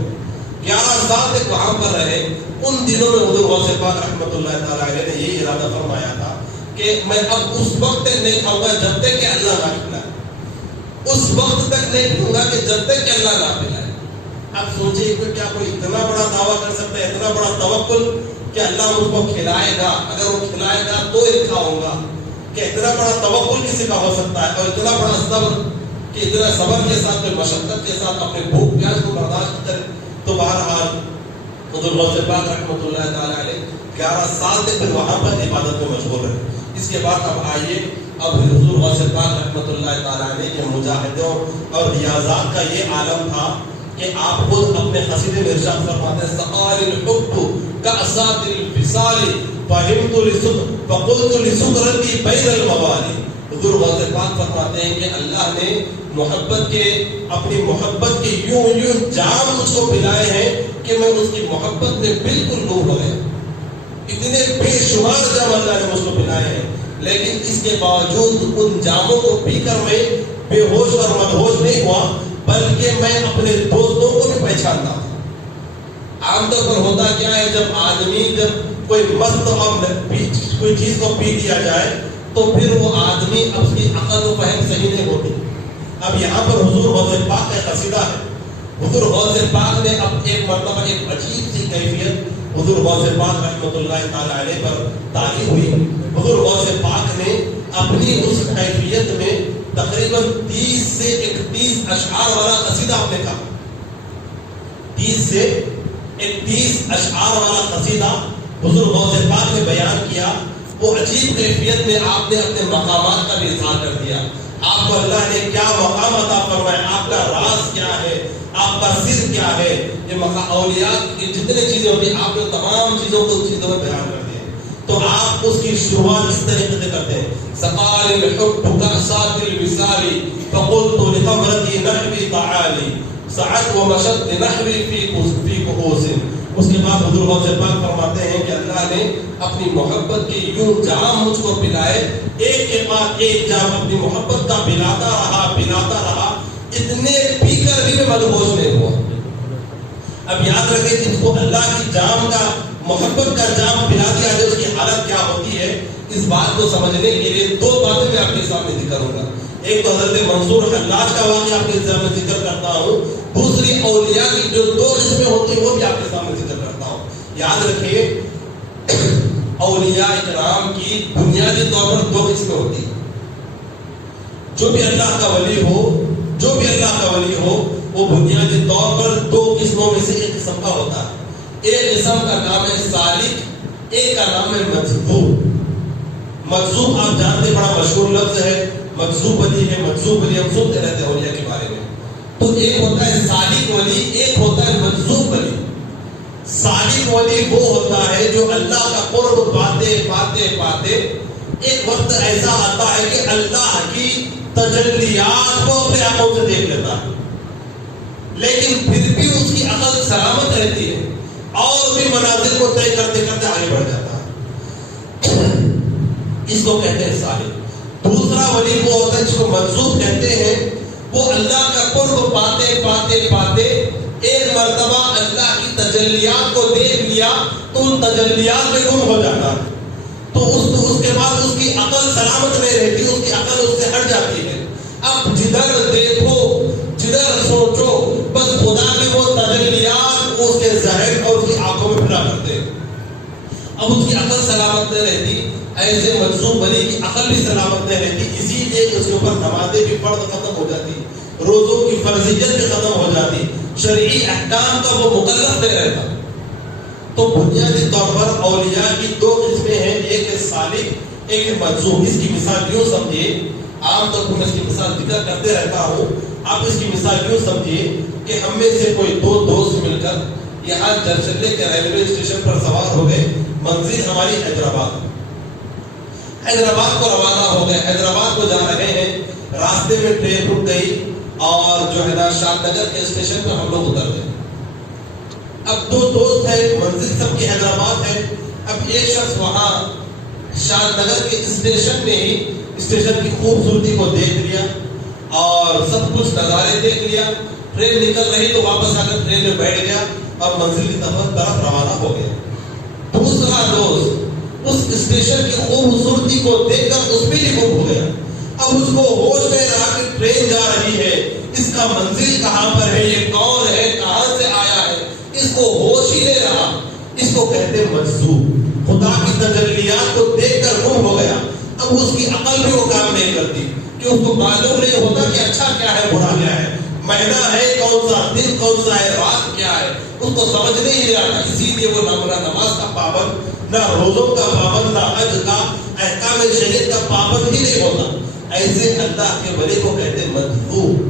11 سال تک وہاں پر رہے۔ ان دنوں میں حضور غوث پاک رحمۃ اللہ تعالیٰ علیہ نے یہ ارادہ فرمایا تھا کہ میں اب اس وقت تک نہیں کھاؤں گا جب تک کہ اللہ نہ کھلائے، اس وقت تک نہیں کھاؤں گا کہ جب تک کہ اللہ نہ پلائے۔ اب سوچئے کہ کیا کوئی اتنا بڑا دعویٰ کر سکتا ہے، اتنا بڑا توکل کہ اللہ مجھ کو کھلائے گا، اگر وہ کھلائے گا تو یہ کھاؤں گا، کہ اتنا بڑا توکل کسی کا ہو سکتا ہے، اور اتنا بڑا صبر کہ اتنا صبر کے ساتھ مشقت کے ساتھ اپنے بھوک پیاس کو برداشت کرے۔ تو بہرحال حضور غوث پاک رحمۃ اللہ تعالیٰ علیہ 11 سال تک پھر وہاں پر عبادت میں مشغول رہے۔ اس کے بعد اب آئیے، اب حضور غوث پاک رحمۃ اللہ تعالیٰ علیہ کے مجاہدوں اور ریاضات کا یہ عالم تھا کہ آپ خود اپنے قصیدے میں ارشاد فرماتے ہیں، سقال الحب کأسات الفصال فہمت فقلت لسدرتی بین الموالی۔ حضور غوث پاک فرماتے ہیں کہ اللہ نے محبت کے، اپنی محبت کے یوں جام مجھ کو پلائے ہیں کہ میں اس کی محبت میں بالکل ڈوب گیا۔ اتنے بے شمار جام اللہ نے مجھ کو پلائے ہیں، لیکن اس کے باوجود ان جاموں کو پی کر میں بے ہوش اور مدہوش نہیں ہوا، بلکہ میں اپنے دوستوں کو بھی پہچانتا ہوں۔ عام طور پر ہوتا کیا ہے، جب آدمی جب کوئی مست اور کوئی چیز کو پی لیا جائے تو پھر وہ آدمی اب اس کی عقل و فہم صحیح نہیں ہوتی۔ اب یہاں پر حضور غوث پاک کا قصیدہ ہے۔ حضور غوث پاک نے اب ایک مرتبہ ایک عجیب سی کیفیت حضور غوث پاک رحمۃ اللہ تعالیٰ علیہ پر طاری ہوئی۔ حضور غوث پاک نے اپنی اس کیفیت میں تقریباً 30 سے 31 اشعار والا قصیدہ آپ نے کہا، 30 سے 31 اشعار والا قصیدہ حضور غوث پاک نے بیان کیا۔ وہ عجیب کیفیت میں آپ نے اپنے مقامات کا بھی اظہار کر دیا۔ آپ کو اللہ نے کیا مقام عطا فرمایا، آپ کا راز کیا ہے، آپ کا سر کیا ہے، یہ اولیاء کی جتنے چیزیں ہوتی ہیں آپ نے تمام چیزوں کو چیزوں میں بیان کر دیا۔ تو آپ اس کی شروعات اس طریقے سے کرتے ہیں، سقال الحب کأسات الوصال فقلت لقمرتي نحوي تعالي سعت ومشت نحوي في كؤوس اس کے بعد حضور غوث پاک فرماتے ہیں کہ اللہ نے اپنی محبت کے یوں جام مجھ کو پلائے، ایک کے بعد ایک جام اپنی محبت کا پلاتا رہا، اتنے پی کر بھی میں مدہوش نہیں ہوا۔ اب یاد رکھیں کہ اس کو اللہ کی جام کا، محبت کا جام پلا دیا جائے، اس کی حالت کیا ہوتی ہے۔ اس بات کو سمجھنے کے لیے دو باتیں میں آپ کے سامنے ذکر کروں گا۔ ایک تو حضرت منصور حلاج کا واقعہ آپ کے سامنے ذکر کرتا ہوں، دوسری اولیاء کی جو دو قسمیں ہوتی ہیں وہ بھی آپ کے سامنے ذکر کرتا ہوں۔ یاد رکھیے اولیاء اکرام کی بنیادی طور پر دو قسمیں ہوتی ہیں۔ جو بھی اللہ کا ولی ہو وہ بنیادی طور پر دو قسموں میں سے ایک قسم کا ہوتا ہے۔ ایک قسم کا نام ہے سالک، ایک کا نام ہے مجذوب۔ مجذوب آپ جانتے بڑا مشہور لفظ ہے، مجذوب ولی ہے، مجذوب ولی، ہم سنتے رہتے ہیں اولیاء کے بارے میں۔ تو ایک ہوتا ہے سالک ولی، ایک ہوتا ہے مجذوب ولی۔ سالک ولی وہ ہوتا ہے جو اللہ کا قرب پاتے ایک وقت ایسا آتا ہے کہ اللہ کی تجلیات کو اپنے آنکھوں سے دیکھ لیتا ہے، لیکن پھر بھی اس کی عقل سلامت رہتی ہے اور بھی منازل کو طے کرتے آگے بڑھ جاتا ہے۔ اس کو کہتے ہیں سالک۔ دوسرا ولی وہ ہوتا ہے جس کو مجذوب کہتے ہیں، وہ اللہ کا قرب پاتے ایک مرتبہ اللہ کی تجلیات کو دیکھ لیا تو ان تجلیات میں گم ہو جاتا ہے، تو اس کے بعد اس کی عقل سلامت نہیں رہتی، اس کی عقل اس سے ہٹ جاتی ہے۔ اب جدھر دیکھو جدھر سوچو بس خدا کے وہ تجلیات اس کے ذہن اور اس کی آنکھوں میں پھرا کرتے ہیں۔ اب اس کی عقل سلامت نہیں رہتی، ایسے مجذوب ولی کی عقل بھی سلامت نہیں رہتی، اسی لیے اس کے اوپر نمازیں بھی فرض ختم ہو جاتی، روزوں کی فرضیت بھی ختم ہو جاتی، شرعی احکام کا وہ مکلف نہیں رہتا۔ تو بنیادی طور پر اولیاء کی دو قسمیں ہیں، ایک ہے سالک، ایک ہے مجذوب۔ اس کی مثال یوں سمجھیے، عام طور پر میں اس کی مثال ذکر کرتے رہتا ہوں، آپ اس کی مثال یوں سمجھیے کہ ہم میں سے کوئی دو دوست مل کر یہاں جرچلے کے ریلوے اسٹیشن پر سوار ہو گئے، منزل ہماری حیدرآباد کو روانہ ہو گئے، حیدرآباد کو جا رہے ہیں، راستے میں ٹرین رک گئی اور جو ہے نا شاد نگر کے اسٹیشن پر ہم لوگ اتر گئے۔ اب دو دوست ہیں، منزل سب کی حیدرآباد ہے۔ اب ایک شخص وہاں شاد نگر کے اسٹیشن میں ہی اسٹیشن کی خوبصورتی کو دیکھ لیا اور سب کچھ نظارے دیکھ لیا، ٹرین نکل رہی تو واپس آ کر ٹرین میں بیٹھ گیا اور منزل کی طرف روانہ ہو گیا۔ دوسرا دوست اس اسٹیشن کی خوبصورتی کو دیکھ کر اس میں ہی گم ہو گیا۔ اب اس کو ہوش نہیں رہا کہ ٹرین جا رہی ہے، اس کا منزل کہاں پر ہے، یہ کون ہے، کہاں سے آیا ہے، اس کو ہوش ہی نہیں رہا۔ اس کو کہتے ہیں مجذوب، خدا کی تجلیات کو دیکھ کر گم ہو گیا۔ اب اس کی عقل بھی وہ کام نہیں کرتی کہ اس کو معلوم نہیں ہوتا کہ اچھا کیا ہے برا کیا ہے، مہینہ ہے کون سا، دن کون سا ہے، رات کیا ہے، اس کو سمجھ نہیں آتا۔ اسی لیے وہ نہ نماز کا پابند، نہ روزوں کا پابند، نہ حج کا، احکام شریعت کا پابند ہی نہیں ہوتا۔ ایسے اللہ کے ولی کو کہتے ہیں مجذوب۔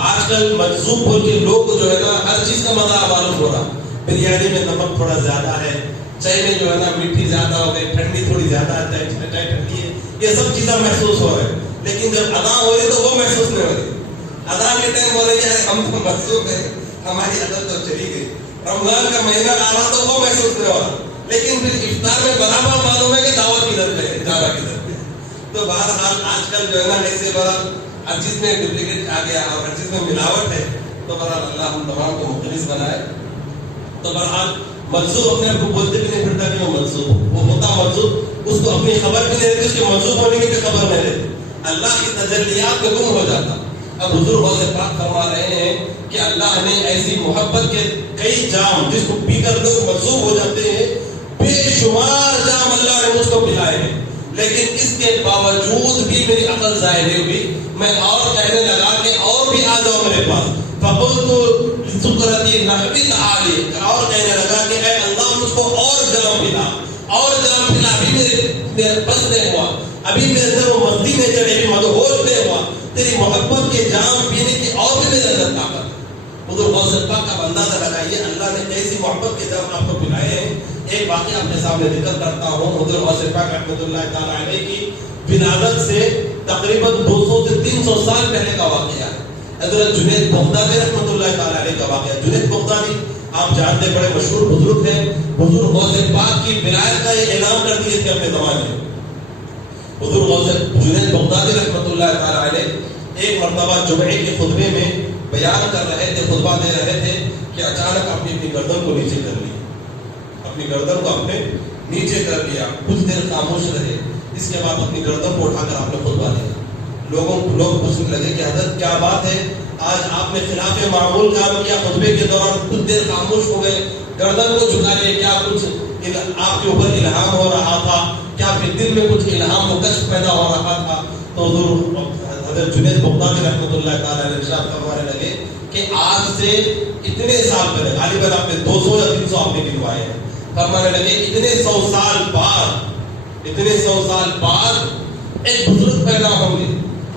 آج کل مجذوب بول کے لوگ جو ہے نا ہر چیز کا مزہ معلوم ہو رہا، بریانی میں نمک تھوڑا زیادہ ہے، چائے میں جو ہے نا میٹھی زیادہ ہو گئی، ٹھنڈی تھوڑی زیادہ ہے، چائے ٹھنڈی ہے، یہ سب چیزیں محسوس ہو رہے ہیں، لیکن جب ادا ہو رہی تو وہ محسوس نہیں ہو رہی۔ ادا کے ٹائم ہو رہی ہے ہم تو مجذوب ہیں، ہماری عادت تو چلی گئی، رمضان کا مہینہ آ رہا تو وہ محسوس نہیں ہو رہا، لیکن پھر افطار میں برابر معلوم ہے کہ دعوت کدھر پہ ہے، جانا کدھر پہ۔ تو بہرحال آج کل جو ہے نا ایسے بڑا ہر چیز میں ڈپلیکیٹ آ گیا اور ہر چیز میں ملاوٹ ہے، تو بہرحال اللہ ہم تمام کو مخلص بنائے۔ تو بہرحال مجذوب اپنے آپ کو بولتے بھی نہیں پھرتا کہ وہ مجذوب، وہ ہوتا مجذوب، اس کو اپنی خبر بھی نہیں رہتی، اس کے مجذوب ہونے کی بھی خبر نہیں رہتی، اللہ کی تجلیات میں گم ہو جاتا۔ اب حضور غوث پاک فرما رہے ہیں کہ اللہ نے ایسی محبت کے کئی جام جس کو پی کر لوگ مجذوب ہو جاتے ہیں، بے شمار جام اللہ نے مجھ کو پلائے ہیں، لیکن اس کے باوجود بھی میری عقل ضائع نہیں ہوئی، میں اور کہنے لگا کہ اور بھی آ جاؤ میرے پاس، فقلت لسکرتی نحوی تعالی، اور کہنے لگا کہ اے اللہ مجھ کو اور جام پلا، اور جام پلا، ابھی میرے بس نہیں ہوا، ابھی میرے اندر وہ مستی نہیں چڑھی، ابھی مدہوش نہیں ہوا، تیری محبت کے جام پینے کی اور بھی میرے اندر طاقت۔ حضور غوث پاک کا اندازہ لگائیے اللہ نے کیسی محبت کے جام آپ کو پلائے ہیں۔ ایک واقعہ آپ کے سامنے ذکر کرتا ہوں، حضور غوث پاک رحمۃ اللہ تعالی علیہ کی ولادت سے تقریباً 200 سے 300 سال پہلے کا واقعہ ہے۔ حضرت جنید بغدادی رحمۃ اللہ تعالی علیہ کا واقعہ. جنید بغدادی آپ جانتے ہیں بڑے مشہور بزرگ ہیں. حضور غوث پاک کی ولایت کا یہ اعلان کر دیے تھے اپنے زمانے میں. حضور غوث جنید بغدادی رحمۃ اللہ تعالی علیہ ایک مرتبہ جمعے کے خطبے میں بیان کر رہے تھے, خطبہ دے رہے تھے کہ اچانک اپنی گردن کو نیچے کر لی, اپنی گردن کو اپنے نیچے کر لیا. کچھ دیر خاموش رہے, اس کے بعد اپنی گردن کو اٹھا کر آپ نے خطبہ دیا. لوگ پوچھنے لگے کہ حضرت کیا بات ہے, آج آپ نے خلاف معمول کام کیا, خطبے کے دوران کچھ دیر خاموش ہو گئے, گردن کو جھکا لے, کیا کچھ آپ کے اوپر الہام ہو رہا تھا, کیا آپ کے دل میں کچھ الہام و کشف پیدا ہو رہا تھا؟ تو حضور حضرت جنید بغدادی رحمۃ اللہ تعالی علیہ ارشاد فرمانے لگے کہ آج سے اتنے سال پہلے, غالباً آپ نے 200 یا 300 آپ نے گنوائے ہیں, فرمانے لگے اتنے 100 سال بعد ایک بزرگ پیدا ہوں گے,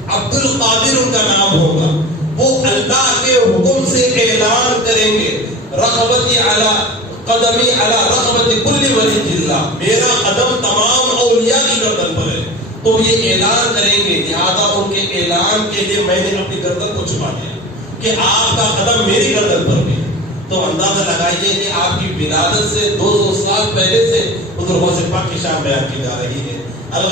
عبد القادر ان کا نام ہوگا, وہ اللہ کے حکم سے اعلان کریں گے رغبتی علی قدمی علی رغبت کل ولی اللہ, میرا قدم تمام اولیاء کی گردن پر ہے. تو یہ اعلان کریں گے, لہذا ان کے اعلان کے لیے میں نے اپنی گردن کو چھپا دیا کہ آپ کا قدم میری گردن پر بھی. تو اندازہ لگائیے کہ آپ کی ولادت سے 200 سال پہلے سے حضور غوث پاک کی شان بیان کی جا رہی ہے. اگر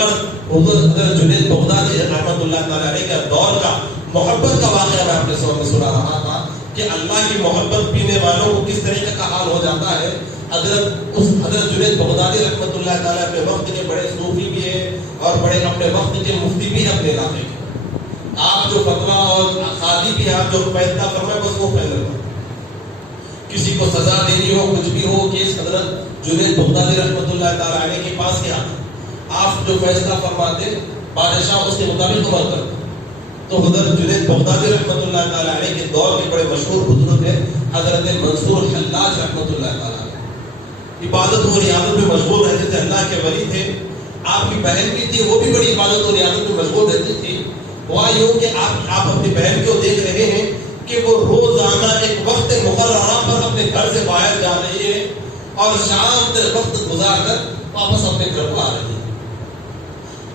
حضرت جنید بغدادی رحمۃ اللہ تعالی علیہ کا دور کا محبت کا واقعہ میں اپنے سامنے سنا رہا تھا کہ اللہ کی محبت پینے والوں کو کس طریقے کا حال ہو جاتا ہے. حضرت جنید بغدادی رحمۃ اللہ تعالیٰ اپنے وقت کے بڑے صوفی بھی ہیں اور بڑے اپنے وقت کے مفتی بھی ہیں اپنے علاقے کے. آپ جو فتویٰ اور قاضی بھی آپ جو فیصلہ فرمائے بس وہ فیصلہ کریں. کسی کو سزا دینی ہو, کچھ بھی ہو, کیس حضرت جنید بغدادی رحمۃ اللہ تعالیٰ علیہ کے پاس کیا, آپ جو فیصلہ فرماتے بادشاہ اس کے مطابق عمل کرتے. تو حضرت جنید بغدادی رحمۃ اللہ تعالیٰ علیہ کے دور کے بڑے مشہور بزرگ ہیں حضرت منصور حلاج رحمۃ اللہ تعالیٰ علیہ. عبادت و ریاضت میں مشغول رہتے تھے, اللہ کے ولی تھے. آپ کی بہن بھی تھی, وہ بھی بڑی عبادت و ریاضت میں مشغول رہتی تھی. ہوا یوں کہ آپ اپنی بہن کو دیکھ رہے ہیں کہ وہ روزانہ ایک وقت مقررہ پر اپنے گھر سے باہر جا رہی ہے اور شام تک وقت گزار کر واپس اپنے گھر کو آ رہی ہے.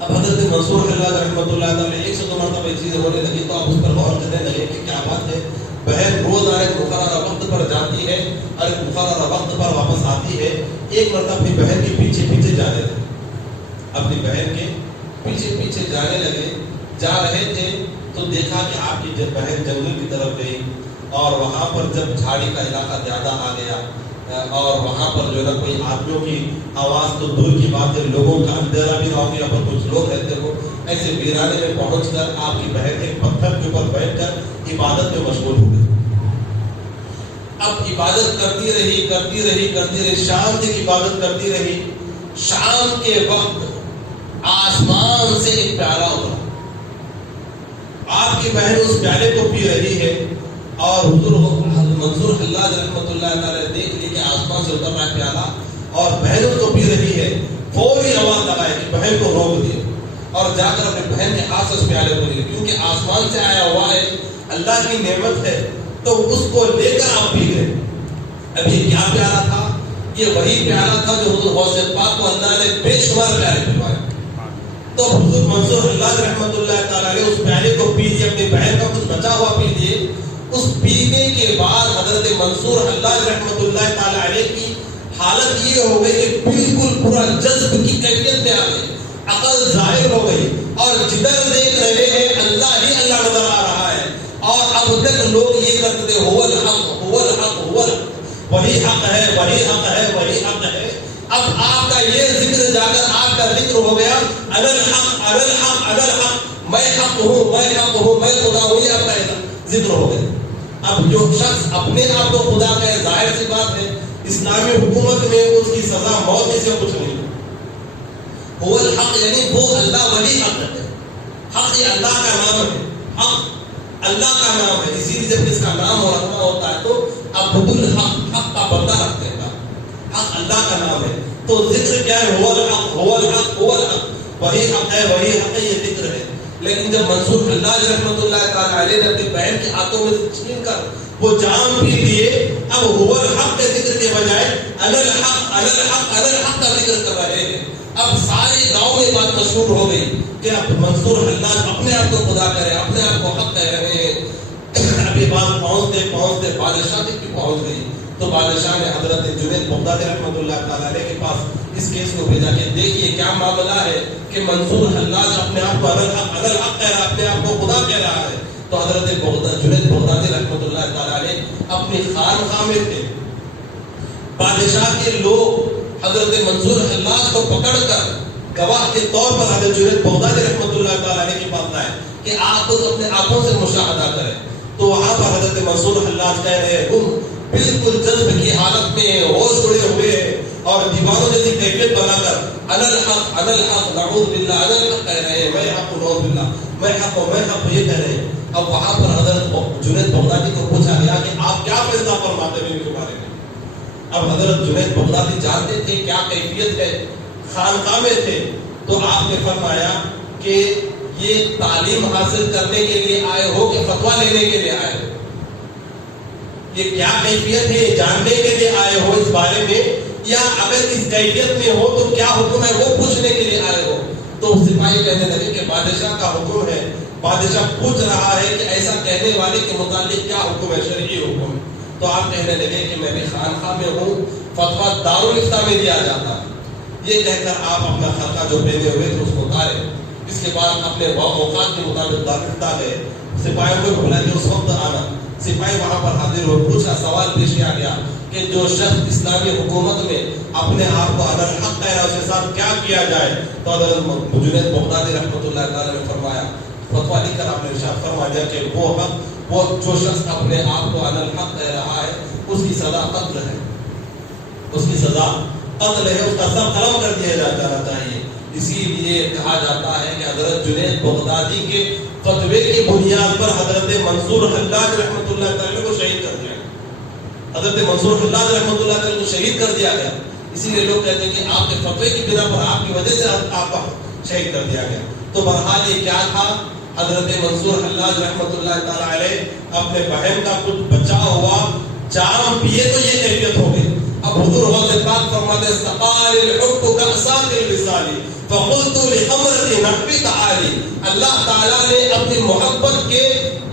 اب حضرت منصور حلاج رحمۃ اللہ تعالیٰ 102 مرتبہ یہ چیزیں ہونے لگی تو آپ اس پر غور کرنے لگے کہ کیا بات ہے. بہن روزانہ ایک مقررہ وقت پر جاتی ہے اور ایک مقررہ وقت پر واپس آتی ہے. ایک مرتبہ اپنی بہن کے پیچھے پیچھے جانے لگے, اپنی بہن کے پیچھے پیچھے جانے لگے. جا رہے تھے تو دیکھا کہ آپ کی جب بہن جنگل کی طرف گئی اور وہاں پر جب جھاڑی کا علاقہ زیادہ آ گیا اور وہاں پر جو ہے نا کوئی آدمیوں کی آواز تو دور کی بات ہے, لوگوں کا اندھیرا بھی نہ ہو گیا, پر کچھ لوگ رہتے ہو, ایسے ویرانے میں پہنچ کر آپ کی بہن ایک پتھر کے اوپر بیٹھ کر عبادت میں مشغول ہو گئی. اب عبادت کرتی رہی, شام تک عبادت کرتی رہی. شام کے وقت آسمان سے ایک پیالہ اترا, آپ کی بہن اس پیالے کو پی رہی ہے اور حضور منصور حلاج رحمۃ اللہ تعالیٰ دیکھ لی کہ آسمان سے اتر رہا ہے پیالہ اور بہن اس کو پی رہی ہے. فوری آواز لگائے کہ بہن کو روک دیا اور جا کر اپنے بہن کے ہاتھ سے اس پیالے کو لے, کیونکہ آسمان سے آیا ہوا ہے, اللہ کی نعمت ہے, تو اس کو لے کر آپ پی گئے. اب یہ کیا پیالہ تھا؟ یہ وہی پیالہ تھا جو حضور غوث پاک کو اللہ نے بے شمار پیالے پلوائے. تو حضور منصور حلاج رحمۃ اللہ تعالیٰ نے اس پیالے کو پی لیے, اپنی بہن کا کچھ بچا ہوا پی لیے. اس پینے کے بعد حضرت منصور حلاج رحمۃ اللہ تعالیٰ علیہ کی حالت یہ ہو گئی کہ بالکل پورا جذب کی کیفیت میں آ گئی, عقل ظاہر ہو گئی اور جدھر دیکھ رہے ہیں اللہ ہی اللہ نظر آ رہا ہے. اور اب تک لوگ یہ کرتے تھے هو الحق, وہی حق ہے, وہی حق ہے, وہی حق ہے. اب آپ کا یہ ذکر جا کر آپ کا ذکر ہو گیا الحق الحق الحق, میں حق ہوں, میں حق ہوں, میں خدا ہوں, یہ آپ کا ذکر ہو گیا. اب جو شخص اپنے آپ کو خدا کہے, ظاہر سی بات ہے اسلامی حکومت میں اس کی سزا موت سے کچھ نہیں. هو الحق یعنی وہ اللہ ولی حق ہے. حق یہ اللہ کا نام ہے, حق اللہ کا نام ہے, اسی لیے جب اس کا نام رکھنا ہوتا ہے تو عبد الحق, حق کا بندہ رکھتے ہیں. حق اللہ کا نام ہے تو ذکر کیا ہے؟ هو الحق, هو الحق, هو الحق, وہی حق ہے, وہی حق ہے, یہ ذکر ہے. لیکن جب منصور حلاج رحمۃ اللہ تعالیٰ علیہ نے اپنی بہن کے ہاتھوں میں چھین کر وہ جام پی لیے, اب هو الحق کے ذکر کے بجائے الحق الحق الحق کا ذکر کر رہے ہیں. اب سارے گاؤں میں بات مشہور ہو گئی کہ اب منصور حلاج اپنے آپ کو خدا کرے, اپنے آپ کو حق کہہ رہے ہیں. پہنچتے بادشاہ تک بھی پہنچ گئی. تو بادشاہ نے حضرت جنید بغدادی رحمۃ اللہ تعالیٰ علیہ کے پاس اس کیس کو بھیجا کہ دیکھیے کیا معاملہ ہے کہ منصور حلاج اپنے آپ کو الحق کہہ رہا ہے, اپنے آپ کو خدا کہہ رہا ہے. تو حضرت جنید بغدادی رحمۃ اللہ تعالیٰ علیہ اپنی خانقاہ میں تھے. بادشاہ کے لوگ حضرت منصور حلاج کو پکڑ کر گواہ کے طور پر حضرت جنید بغدادی رحمۃ اللہ تعالیٰ علیہ کے پاس لائے کہ آپ خود اپنے آنکھوں سے مشاہدہ کریں. تو وہاں پر حضرت منصور حلاج کہہ رہے ہیں ہم بالکل جذب کی حالت میں ہوش اڑے ہوئے اور دیوانوں جیسی کیفیت بنا کر انا الحق نعوذ باللہ انا الحق کہہ رہے ہیں, میں حق ہوں نعوذ باللہ, میں حق یہ کہہ رہے ہیں. اب وہاں پر حضرت جنید بغدادی کو پوچھا گیا کہ آپ کیا فیصلہ فرماتے ہیں ان کے بارے میں. اب حضرت جنید بغدادی جانتے تھے کیا کیفیت ہے, خانقاہ میں تھے. تو آپ نے فرمایا کہ یہ تعلیم حاصل کرنے کے لیے آئے ہو کہ فتویٰ لینے کے لیے آئے ہو, یہ کیا کیفیت ہے جاننے کے لیے آئے ہو اس بارے میں, یا اگر اس کیفیت میں ہو تو کیا حکم ہے وہ پوچھنے کے لیے آئے ہو. تو سپاہی کہنے لگے کہ بادشاہ کا حکم ہے. بادشاہ پوچھ رہا ہے کہ ایسا کہنے والے کے متعلق کیا حکم ہے, شرعی حکم. تو آپ کہنے لگے کہ میں بھی خانقاہ میں ہوں, فتویٰ دارالفتہ میں دیا جاتا ہے. یہ کہہ کر آپ اپنا خرقہ جو پہنے ہوئے تھے اس کو اتارے. اس کے بعد اپنے اوقات کے مطابق دارالفتہ گئے. سپاہیوں کو بھلا کہ اس وقت آنا. سپاہی وہاں پر حاضر ہو, پوچھا, سوال پیش کیا گیا کہ جو شخص اسلامی حکومت میں اپنے آپ کو علی الحق کہہ رہا ہے اس کے ساتھ کیا کیا جائے. تو حضرت جنید بغدادی رحمۃ اللہ تعالیٰ نے فرمایا, فتویٰ لکھ کر آپ نے ارشاد فرما دیا کہ وہ جو شخص اپنے آپ کو علی الحق کہہ رہا ہے اس کی سزا قتل ہے, اس کی سزا قتل ہے, اس کا سر قلم کر دیا جانا چاہیے. اسی لیے کہا جاتا ہے کہ حضرت جنید بغدادی کے فتوے کی بنیاد پر حضرت منصور حلاج رحمۃ اللہ تعالیٰ کو شہید کر دیا. حضرت منصور حلاج رحمۃ اللہ تعالیٰ کو شہید کر دیا گیا. اسی لیے لوگ کہتے ہیں کہ آپ کے فتوے کی بنا پر آپ کی وجہ سے آپ کو شہید کر دیا گیا. تو بہرحال یہ کیا تھا, حضرت منصور حلاج رحمۃ اللہ تعالیٰ علیہ اپنے بہن کا کچھ بچا ہوا جام پیے تو یہ کیفیت ہو گئی. اب حضور غوث پاک فرماتے ہیں سقال الحب کأساق الوصال فقلت لقمرة نحوی تعالی, اللہ تعالیٰ نے اپنی محبت کے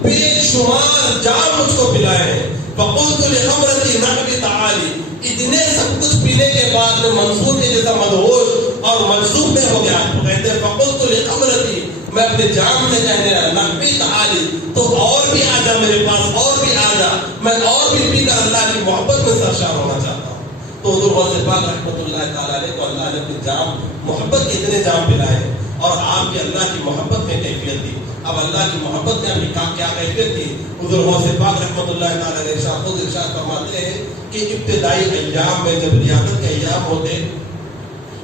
بے شمار جام مجھ کو پلائے ہیں. فقلت لقمرة نحوی تعالی, اتنے سب کچھ پینے کے بعد میں منصور کے جیسا مدہوش اور منصوب میں ہو گیا. کہتے ہیں فقلت لقمرة, میں اپنے جام سے کہنے لگا نحوی تعالی, تو اور بھی آ جا میرے پاس, اور بھی آ جا, میں اور بھی پی کر اللہ کی محبت میں سرشار ہونا چاہتا ہوں. تو حضور غوث پاک رحمۃ اللہ تعالیٰ علیہ کو اللہ نے اپنے جام محبت کے اتنے جام پلائے اور آپ کی اللہ کی محبت میں کیفیت دی. اب اللہ کی محبت میں آپ کی کیا کیفیت تھی. حضور غوث پاک رحمۃ اللہ تعالیٰ علیہ خود ارشاد فرماتے ہیں کہ ابتدائی ایام میں جب ریاضت کے ایام ہوتے,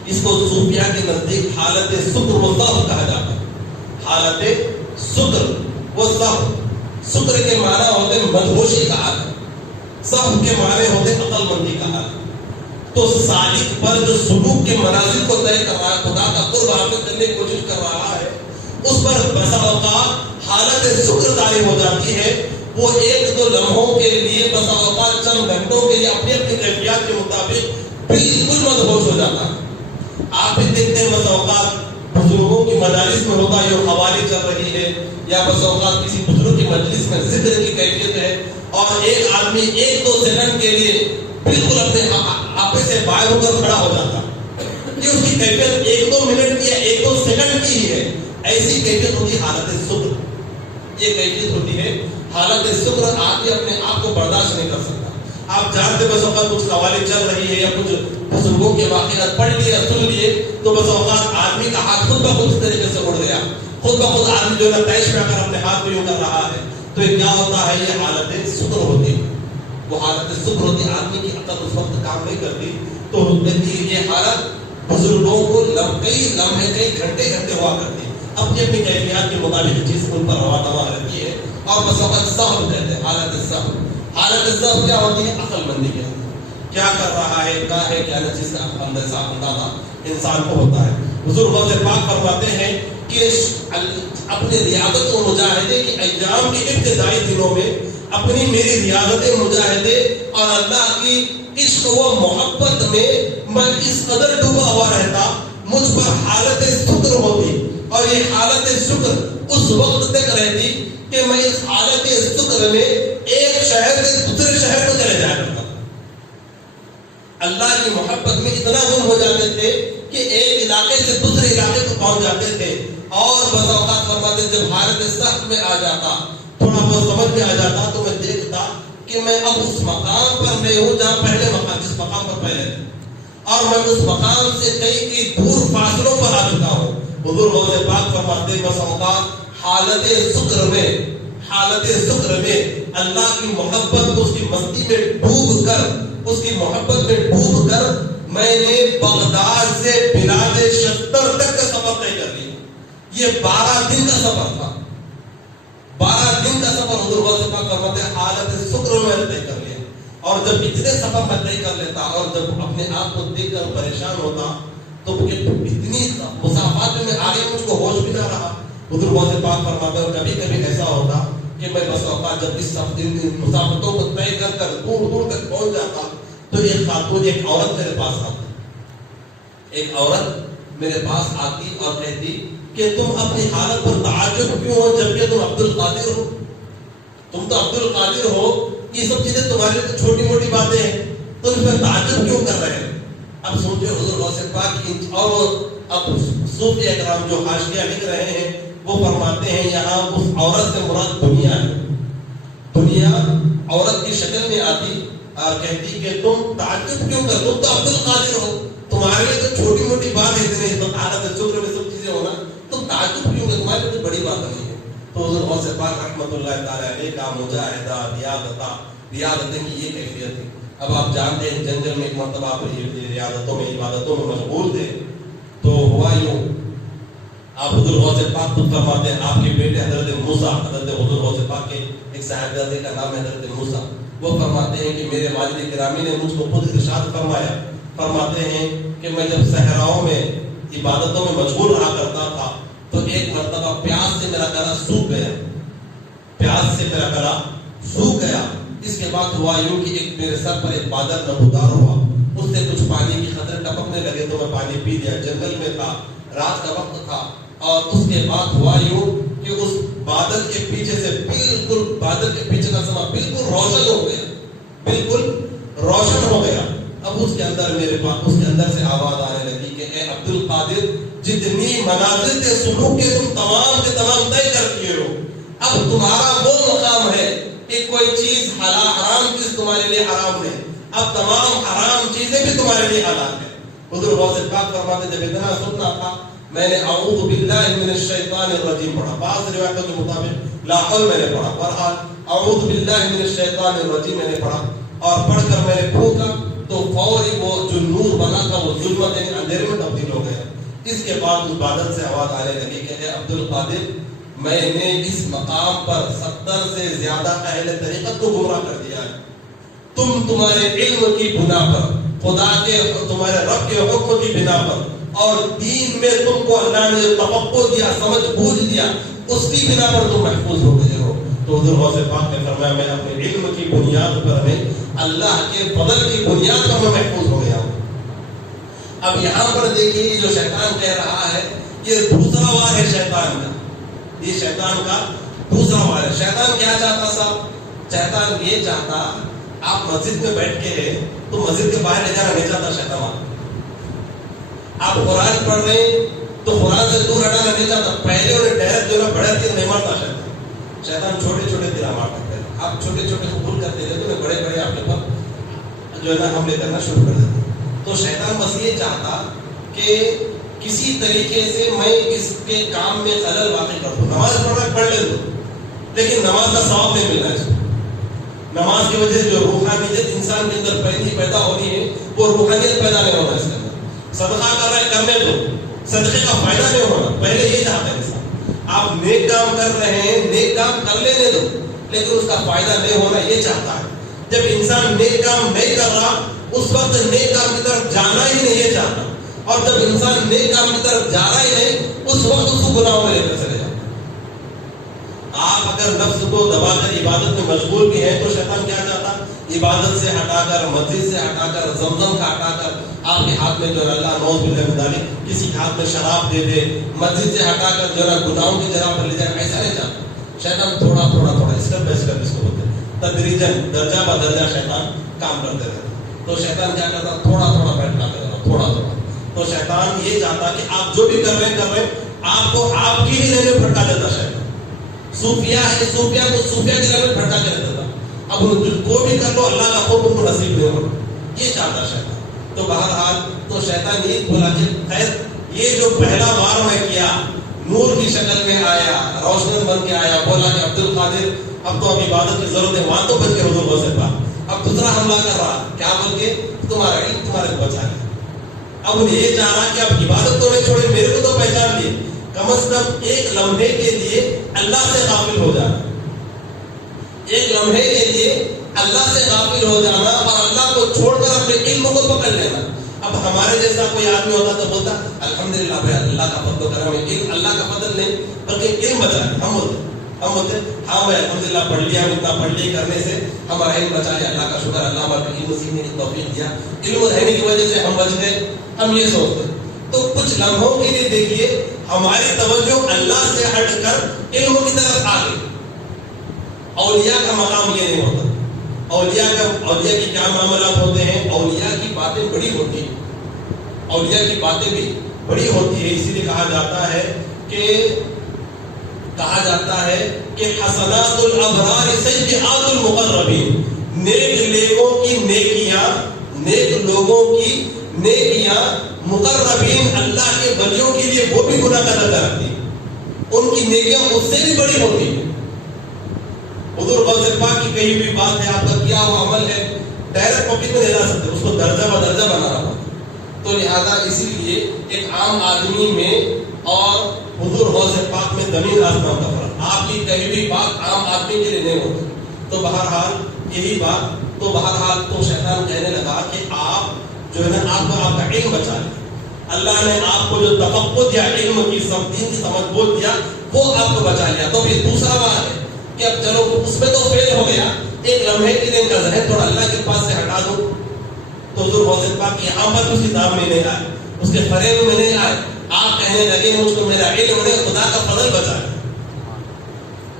اس کو صوفیہ کے نزدیک حالت سکر و ضعف کہا جاتا ہے. حالت سکر و ضعف, سکر کے معنی ہوتے مدہوشی کا حال, ضعف کے معنی ہوتے عقل مندی کا حال. تو سالک پر جو سلوک کے منازل کو طے کر رہا ہے, خدا کا قرب حاصل کرنے کی کوشش کر رہا ہے, اس پر بسا اوقات حالت شکر طالب ہو جاتی ہے. وہ ایک دو لمحوں کے لیے بسا اوقات چند گھنٹوں کے لیے اپنی اپنی کیفیات کے مطابق بالکل مدہوش ہو جاتا ہے. آپ بھی دیکھتے ہیں بسا اوقات بزرگوں کی مجالس میں ہوتا ہے, یہ قوالی چل رہی ہے, یا بسا اوقات کسی بزرگ کی مجلس میں ذکر کی کیفیت ہے, اور ایک آدمی ایک دو سیکنڈ کے لیے بالکل اپنے آپے سے باہر ہو کر کھڑا ہو جاتا. یہ اس کی کیفیت ایک دو منٹ کی یا ایک دو سیکنڈ کی ہی ہے. ایسی کیفیت ہوتی ہے حالت شکر. یہ کیفیت ہوتی ہے حالت شکر. آدمی اپنے آپ کو برداشت نہیں کر سکتا. آپ جانتے بس اوقات کچھ قوالی چل رہی ہے یا کچھ بزرگوں کے واقعات پڑھ لیے یا سن لیے, تو بس اوقات آدمی کا ہاتھ خود بخود اس طریقے سے اڑ گیا, خود بخود آدمی جو ہے تیش میں کر اپنے ہاتھ کو یوں کر رہا ہے. تو یہ کیا ہوتا ہے, یہ حالت شکر ہوتی ہے. وہ حالت شکر ہوتی ہے, آدمی کی عقل اس وقت کام نہیں کرتی. تو یہ حالت بزرگوں کو کئی لمحے کئی گھنٹے ہوا کرتی ہے. اپنی اپنی کیفیات کے مطابق چیز ان پر روا دوا رہتی ہے. اور بس وقت صبر کہتے ہیں, حالت صبر. حالت صبر کیا ہوتی ہے, عقل مندی کے اندر کیا کر رہا ہے, کیا ہے, کیا نہیں, چیز کا اندازہ انسان کو ہوتا ہے. حضور غوث پاک فرماتے ہیں کہ اپنے ریاضت و مجاہدے کے ایام کے ابتدائی دنوں میں اپنی میری ریاضت مجاہدے اور اللہ کی عشق و محبت میں میں اس قدر ڈوبا ہوا رہتا, مجھ پر حالت شکر ہوتی. اور یہ حالت شکر اس وقت تک رہتی کہ میں اس حالت شکر میں ایک شہر سے دوسرے شہر کو چلے جایا کرتا تھا. اللہ کی محبت میں اتنا گم ہو جاتے تھے کہ ایک علاقے سے دوسرے علاقے کو پہنچ جاتے تھے. اور بس اوقات فرماتے جب حالت سخت میں آ جاتا, تھوڑا بہت سمجھ میں آ جاتا, تو میں دیکھتا کہ میں اب اس مقام پر نہیں ہوں جہاں پہلے مقام, جس مقام پر پہلے تھے, اور میں اس مقام سے کئی دور فاصلوں پر آ چکا ہوں. حضور غوث پاک فرماتے بس اوقات حالت ذکر میں اللہ کی محبت, اس کی مستی میں ڈوب کر, اس کی محبت میں ڈوب کر میں نے بغداد سے بلاد شتر تک کا سفر طے کر لیا. یہ 12 دن کا سفر تھا, 12 دن کا سفر حضور غوث پاک فرماتے ہیں حالت ذکر میں طے کر لیا. اور جب اتنے سفر میں طے کر لیتا اور جب اپنے آپ کو دیکھ کر پریشان ہوتا تو اتنی مسافات میں آگے مجھ کو ہوش بھی نہ رہا. حضور غوث پاک فرماتے ہیں کبھی کبھی ایسا ہوتا کہ میں بس اوقات جب اس مسافتوں کو طے کر کر دور دور تک پہنچ جاتا تو ایک خاتون, ایک عورت میرے پاس آتی, ایک عورت میرے پاس آتی اور کہتی کہ تم اپنی حالت پر تعجب کیوں ہو جبکہ تم عبد القادر ہو, تم تو عبد القادر ہو, یہ سب چیزیں تمہارے لیے چھوٹی موٹی باتیں ہیں, تم اس میں تعجب کیوں کر رہے ہیں. اب سوچے حضور غوث پاک اور اب صوفی اکرام جو حاشیہ لکھ رہے ہیں وہ فرماتے ہیں یہاں اس عورت سے مراد دنیا ہے. دنیا عورت کی شکل میں آتی اور کہتی کہ تم تعجب کیوں کر, تم تو عبد القادر ہو, تمہارے لیے تو چھوٹی موٹی بات ہے, اتنے تو حالت ذکر میں سب چیزیں ہونا, تم تعجب کیوں کر, تمہارے لیے تو بڑی بات نہیں ہے. تو حضور غوث پاک رحمۃ اللہ تعالی علیہ کا مجاہدہ ریاضتیں کی یہ کیفیت تھی. اب آپ جانتے ہیں جنگل میں ایک مرتبہ آپ ریاضتوں میں عبادتوں میں مشغول تھے, تو ہوا یوں آپ حضور غوث پاک خود فرماتے ہیں آپ کے بیٹے حضرت موسیٰ, حضرت حضور غوث پاک کے ایک صاحبزادے کا نام ہے حضرت موسیٰ, وہ فرماتے ہیں کہ میرے والد گرامی نے مجھ کو خود ارشاد فرمایا, فرماتے ہیں کہ میں جب صحراؤں میں عبادتوں میں مشغول رہا کرتا تھا تو ایک مرتبہ پیاس سے میرا گلا سوکھ گیا, پیاس سے میرا گلا سوکھ گیا. اس کے بعد ہوا یوں کہ ایک میرے سر پر ایک بادل نمودار ہوا, اس سے کچھ پانی کی قطرے ٹپکنے لگے تو میں پانی پی لیا. جنگل میں تھا, رات کا وقت تھا, اور اس کے بعد ہوا یوں کہ اس بادل کے پیچھے سے بالکل, بادل کے پیچھے کا سما بالکل روشن ہو گیا, بالکل روشن ہو گیا. اب اس کے اندر میرے پاس, اس کے اندر سے آواز آنے لگی کہ اے عبد القادر, جتنی منازل کے سلوک کے تم تمام کے تمام طے کر کیے ہو, اب تمہارا وہ مقام ہے کہ کوئی چیز حرام چیز تمہارے لیے حرام ہے, اب تمام حرام چیزیں بھی تمہارے لیے حلال ہیں. حضور غوث پاک فرماتے جب اتنا سننا تھا میں نے اعوذ باللہ من الشیطان الرجیم پڑھا, بعض روایتوں کے مطابق لا حول میں نے پڑھا, بہرحال اعوذ باللہ من الشیطان الرجیم میں نے پڑھا, اور پڑھ کر میں نے پھونکا تو فوری وہ جو نور بنا تھا وہ ظلمت یعنی اندھیرے میں تبدیل ہو گیا. اس کے بعد اس بادل سے آواز آنے لگی کہ اے عبد القادر, میں نے اس مقام پر 70 سے زیادہ اہل طریقت کو گمراہ کر دیا ہے. تم تمہارے علم کی بنا پر, خدا کے تمہارے رب کے حکم کی بنا پر, اور دین میں تم کو اللہ نے جو توقع دیا, سمجھ بوجھ دیا, اس کی بنا پر تم محفوظ ہو گئے ہو. تو حضور غوث پاک نے فرمایا میں اپنے علم کی بنیاد پر نہیں, اللہ کے فضل کی بنیاد پر میں محفوظ ہو گیا ہوں. اب یہاں پر دیکھیے جو شیطان کہہ رہا ہے یہ دوسرا وار ہے شیطان کا, یہ شیطان کا دوسرا وار ہے. شیطان کیا چاہتا صاحب, شیطان یہ چاہتا آپ مسجد میں بیٹھ کے ہیں تو مسجد کے باہر لے جانا نہیں چاہتا شیطان. آپ قرآن پڑھ رہے ہیں تو قرآن سے دور ہٹانا نہیں چاہتا, پہلے انہیں ڈائریکٹ جو ہے بڑے تیر نہیں مارتا شیطان. شیطان چھوٹے چھوٹے تیرا مارتا ہے, آپ چھوٹے چھوٹے قبول کرتے رہتے تو بڑے بڑے آپ کے پاس جو ہے نا حملے کرنا شروع کر دیتے. تو شیطان بس یہ چاہتا کہ کسی طریقے سے میں اس کے کام میں خلل واقع کر دوں. نماز پڑھ لے دو لیکن نماز کا ثواب نہیں ملنا چاہیے. نماز کی وجہ سے جو روحانیت انسان کے اندر پیدا ہو رہی ہے وہ روحانیت پیدا نہیں ہونا. اس کے اندر صدقہ کر رہے کرنے دو, صدقے کا فائدہ نہیں ہونا, پہلے یہ چاہتا ہے انسان. آپ نیک کام کر رہے ہیں, نیک کام کر لینے دو لیکن اس کا فائدہ نہیں ہونا یہ چاہتا ہے. جب انسان نیک کام نہیں کر رہا اس وقت نیک کام کی طرف جانا ہی نہیں یہ چاہتا, اور جب انسان نیک کام کی طرف جا رہا ہی نہیں اس وقت اس کو گناہوں میں لے کر چلے جاتا. آپ اگر نفس کو دبا کر عبادت میں مشغول بھی ہیں تو شیطان کیا چاہتا, عبادت سے ہٹا کر, مسجد سے ہٹا کر, زمزم کا ہٹا کر, آپ کے ہاتھ میں جو ہے اللہ نوز باللہ من ذالک کسی کے ہاتھ میں شراب دے دے, مسجد سے ہٹا کر جو ہے گناہوں کی جگہ پر لے جائے, ایسا نہیں چاہتا. شیطان تھوڑا تھوڑا تھوڑا اسٹیپ بائی اسٹیپ اس کو بولتے ہیں تدریجاً درجہ بدرجہ شیطان کام کرتے رہتا. تو شیطان کیا کرتا؟ تھوڑا تھوڑا بیٹھاتے رہتا، تھوڑا تھوڑا. تو شیطان یہ چاہتا کہ آپ جو بھی کر رہے ہیں آپ کو آپ کی ہی لیول میں بھٹکا دیتا. شیطان صوفیہ ہے، صوفیہ کو صوفیہ کی لیول میں بھٹکا کے دیتا. اب کو بھی کر لو، اللہ کا خوف ان کو نصیب نہیں ہو، یہ چاہتا شیطان. تو بہرحال تو شیطان یہ بولا کہ خیر یہ جو پہلا بار میں کیا، نور کی شکل میں آیا، روشن بن کے آیا، بولا کہ عبد القادر اب تو اب عبادت کی ضرورت ہے، وہاں تو بچ کے حضور غوث پاک. اب دوسرا حملہ کر رہا، کیا بول کے؟ تمہارا علم تمہارے کو بچا لیا. اب انہیں یہ چاہ رہا کہ اب عبادت تو نہیں چھوڑے، میرے کو تو پہچان لیے، کم از کم ایک لمحے کے لیے اللہ سے غافل ہو جانا، ایک لمحے کے لیے اللہ سے غافل ہو جانا اور اللہ کو چھوڑ کر اپنے علم کو پکڑ لینا. اب ہمارے جیسا کوئی آدمی ہوتا تو بولتا الحمدللہ بھائی اللہ کا فضل و کرم ہے، علم اللہ کا فضل نہیں بلکہ علم بچا لیا. ہم ہوتے ہاں بھائی الحمدللہ پڑھ لیا، ہم اتنا پڑھ لیا کرنے سے ہمارا علم بچا لیا، اللہ کا شکر، اللہ ہمارے علم سیکھنے کی توفیق دیا، علم رہنے کی وجہ سے ہم بچ گئے، ہم یہ سوچتے. تو کچھ لمحوں کے لیے دیکھیے ہماری توجہ اللہ سے ہٹ کر علم کی طرف آ گئی. اولیاء کا مقام یہ نہیں ہوتا. اولیاء کی کیا معاملات ہوتے ہیں؟ اولیاء کی باتیں بڑی ہوتی ہیں، اولیاء کی باتیں بھی بڑی ہوتی ہے. اسی لیے کہا جاتا ہے کہ حسنات الابرار سیئات المقربین، نیک لوگوں کی نیکیاں مقربین اللہ کے ولیوں کے لیے وہ بھی گناہ کا درجہ رکھتی ہیں، ان کی نیکیاں اس سے بھی بڑی ہوتی ہیں. حضور غوث پاک کی کہی ہوئی بات ہے، آپ کا کیا ہوا عمل ہے، ڈائریکٹ پبلک میں نہیں لا سکتے، اس کو درجہ بدرجہ بنا رہا. تو لہذا اسی لیے ایک عام آدمی میں اور حضور غوث پاک میں زمین آسمان کا فرق. آپ کی کہی ہوئی بات عام آدمی کے لیے نہیں ہوتی. تو بہرحال یہی بات، تو بہرحال تو شیطان کہنے لگا کہ آپ جو ہے نا آپ کا علم بچا لیا، اللہ نے آپ کو جو تفقد یا علم کی دین کی سمجھ بول دیا وہ آپ کو بچا لیا. تو یہ دوسرا بات ہے کہ اب چلو اس میں تو فیل ہو گیا، ایک لمحے کے لیے ان کا ذہن تھوڑا اللہ کے پاس سے ہٹا دو. تو حضور غوث پاک یہاں پر اسی دام میں نہیں آئے، اس کے فریب میں نہیں آئے. آپ کہنے لگے مجھ کو میرا علم نے خدا کا فضل بچا لیا.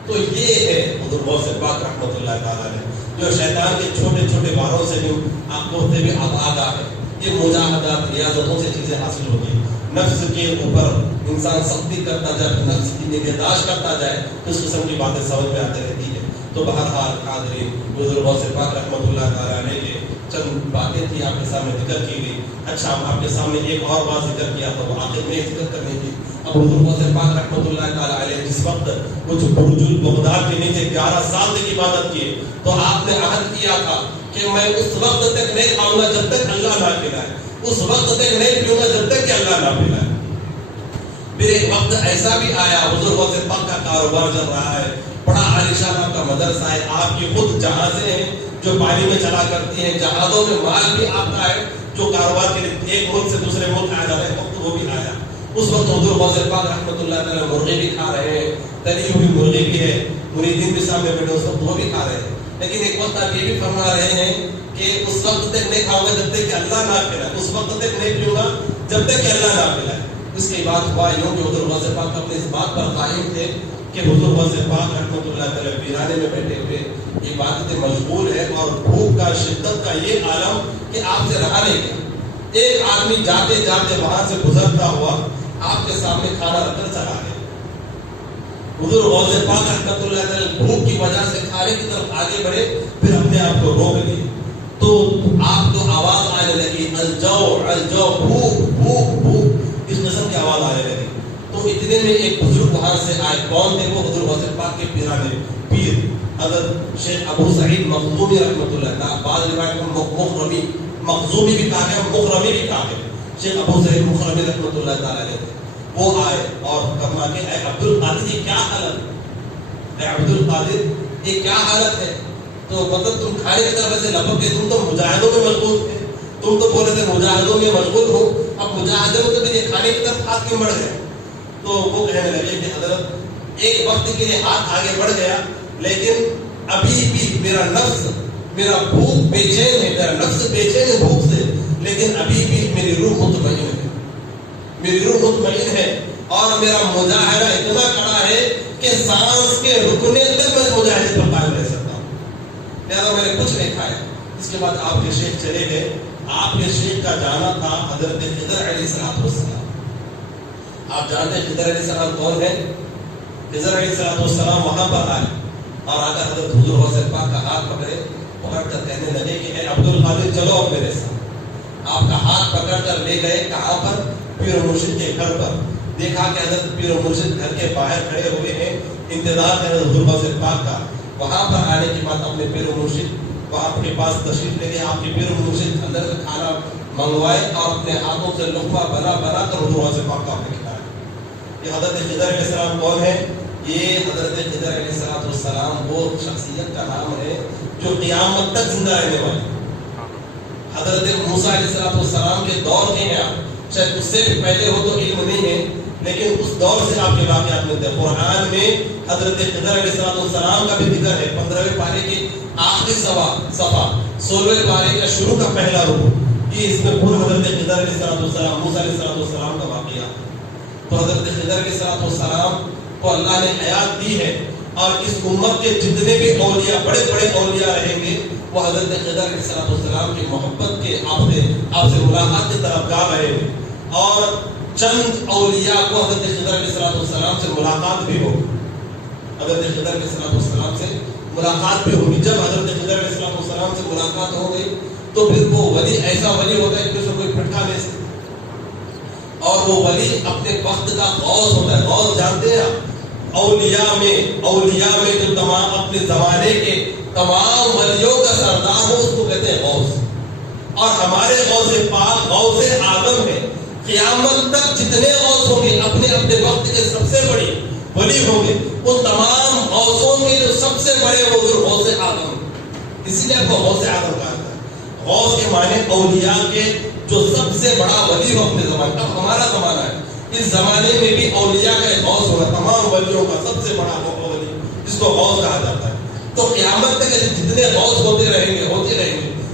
تو یہ ہے حضور غوث پاک رحمۃ اللہ تعالیٰ نے جو شیطان کے چھوٹے چھوٹے باروں سے بھی آپ کو ہوتے بھی آباد آ گئے. یہ مجاہدات ریاضتوں سے چیزیں حاصل ہوتی ہیں. نفس کے اوپر انسان سختی کرتا جائے، نفس کی نگہداشت کرتا جائے، اس قسم کی باتیں سمجھ میں آتی رہتی ہے. تو بہرحال حاضرین حضور غوث پاک رحمۃ اللہ تعالیٰ علیہ کے چند باتیں تھی آپ کے سامنے ذکر کی گئی. اچھا آپ کے سامنے ایک اور بات ذکر کیا تھا، وہ آخر میں ذکر کرنی تھی. اب حضور غوث پاک رحمۃ اللہ تعالیٰ علیہ جس وقت کچھ برج البغداد کے نیچے 11 سال تک عبادت کیے تو آپ نے عہد کیا تھا کہ میں اس وقت تک نہیں کھاؤں گا جب تک اللہ نہ کھلائے، اس وقت تک نہیں پیوں گا جب تک کہ اللہ نہ پلائے. پھر ایک وقت ایسا بھی آیا حضور غوث پاک کا کاروبار چل رہا ہے، بڑا عالیشان آپ کا مدرسہ ہے، آپ کی خود جہازیں ہیں جو پانی میں چلا کرتی ہیں، جہازوں میں مال بھی آپ کا ہے جو کاروبار کے لیے ایک ملک سے دوسرے ملک آیا جاتا ہے. وقت وہ بھی آیا، اس وقت حضور غوث پاک رحمۃ اللہ تعالیٰ مرغی بھی کھا رہے ہیں، تلی ہوئی مرغی بھی ہے، مریدین بھی سامنے بیٹھے اس وقت وہ بھی کھا رہے ہیں. لیکن ایک وقت آپ یہ بھی فرما رہے ہیں کہ اس وقت تک نہیں کھاؤں گا جب تک کہ اللہ نہ کھلائے، اس وقت تک نہیں پیوں گا جب تک کہ اللہ نہ پلائے. اس کے بعد ہوا یوں کہ حضور غوث پاک اپنے اس بات پر قائم تھے کہ حضور غوث پاک رحمۃ اللہ تعالیٰ ویرانے میں بیٹھے ہوئے عبادت مشغول ہے اور بھوک کا شدت کا یہ عالم کہ آپ سے رہا نہیں گیا. ایک آدمی جاتے جاتے وہاں سے گزرتا ہوا آپ کے سامنے کھانا رکھ کر چلا گیا. حضور غوث پاک رحمۃ اللہ تعالیٰ بھوک کی وجہ سے کھانے کی طرف آگے بڑھے، پھر اپنے آپ کو روک لیے تو آپ کو آواز آنے لگی الجو الجو، بھوک بھوک بھوک، اس قسم کی آواز آنے لگی. تو اتنے میں ایک بزرگ وہاں سے آئے. کون تھے وہ؟ حضور غوث پاک کے پیرانے پیر حضرت شیخ ابو سعید مخزومی رحمۃ اللہ تعالیٰ، بعض روایت میں مخزومی بھی کہا گیا، مخرمی بھی کہا گیا، شیخ ابو سعید مخرمی رحمۃ اللہ تعالیٰ علیہ. وہ آئے اور فرما کے اے عبد القادر یہ کیا حالت ہے، اے عبد القادر یہ کیا حالت ہے؟ تو مطلب تم کھانے کی طرف سے لپک کے تم تو مجاہدوں میں مشغول تھے، تم تو بولے تھے مجاہدوں میں مشغول ہو، اب مجاہدوں میں تو پھر یہ کھانے کی طرف ہاتھ کیوں بڑھ گئے؟ تو وہ کہنے لگے کہ حضرت ایک وقت کے لیے ہاتھ آگے بڑھ گیا لیکن ابھی بھی میرا نفس، میرا بھوک بے چین ہے، میرا نفس بے چین ہے بھوک سے، لیکن ابھی بھی میری روح مطمئن ہے، میری روح مطمئن ہے اور میرا مجاہدہ اتنا کڑا ہے کہ سانس کے رکنے تک میں مجاہدے پر قائم رہ سکتا ہوں. لہٰذا میں نے کچھ نہیں کھایا. اس کے بعد آپ کے شیخ چلے گئے. آپ کے شیخ کا جانا تھا حضرت خضر علیہ السلام. آپ جانتے ہیں خضر علیہ السلام کون ہے؟ خضر علیہ السلام وہاں پر آئے اور آ کر حضرت حضور غوث پاک کا ہاتھ پکڑ کر کہنے لگے کہ اے عبد القادر چلو اب میرے ساتھ. آپ کا ہاتھ پکڑ کر لے گئے کہاں پر؟ پیر و مرشد کے گھر پر. دیکھا کہ حضرت پیر و مرشد گھر کے باہر کھڑے ہوئے ہیں, انتظار کر حضرت حضور غوث پاک کا. وہاں پر آنے کے بعد اپنے پیر و مرشد وہ آپ کے پاس تشریف لے گئے. آپ کے پیر و مرشد اندر سے کھانا منگوائے اور اپنے ہاتھوں سے لقمہ بنا کر حضور غوث پاک کو آپ نے کھلایا. یہ حضرت خضر علیہ السلام کون ہے؟ یہ حضرت خضر علیہ السلام وہ شخصیت کا نام ہے جو قیامت تک زندہ رہنے والی. حضرت موسیٰ علیہ السلام کے دور کے ہیں آپ, شاید اس سے بھی پہلے ہو تو علم نہیں ہے, لیکن اس دور سے آپ کے واقعات ملتے ہیں. قرآن میں حضرت خضر علیہ السلام کا بھی ذکر ہے. 15ویں پارے کی آخری صفحہ 16ویں پارے کا شروع کا پہلا رکوع, یہ اس میں پورا حضرت خضر علیہ السلام موسیٰ علیہ السلام کا واقعہ. تو حضرت خضر علیہ السلام کو اللہ نے حیات دی ہے اور اس امت کے جتنے بھی اولیاء بڑے بڑے اولیاء رہیں گے وہ حضرت خضر علیہ السلام کی محبت کے آپ سے ملاقات کی طرف جا رہے ہیں. اور چند اولیاء کو حضرت خضر علیہ السلام سے ملاقات بھی ہو, حضرت خضر علیہ السلام سے ملاقات بھی ہوگی. جب حضرت خضر علیہ السلام سے ملاقات ہو گئی تو پھر وہ ولی ایسا ولی ہوتا ہے کہ اسے کوئی پھٹکا نہیں سکتا, اور وہ ولی اپنے وقت کا غوث ہوتا ہے. غوث جانتے ہیں آپ, اولیاء میں جو تمام اپنے زمانے کے تمام ولیوں کا سردار ہو اس کو کہتے ہیں غوث. اور ہمارے غوث پاک غوث اعظم ہے. قیامت تک جتنے غوث ہوں گے اپنے اپنے وقت کے سب سے بڑی ولی ہوں گے, ان تمام غوثوں کے جو سب سے بڑے وہ غوث اعظم, اسی لیے آپ کو غوث اعظم کہا جاتا ہے. غوث کے معنی اولیاء کے جو سب سے بڑا ولی ہو اپنے زمانے. اب ہمارا زمانہ ہے, اس زمانے میں بھی اولیاء کا ایک غوث ہوگا, تمام ولیوں کا سب سے بڑا ولی جس کو غوث کہا جاتا ہے. تو قیامت تک جتنے غوث ہوتے رہیں گے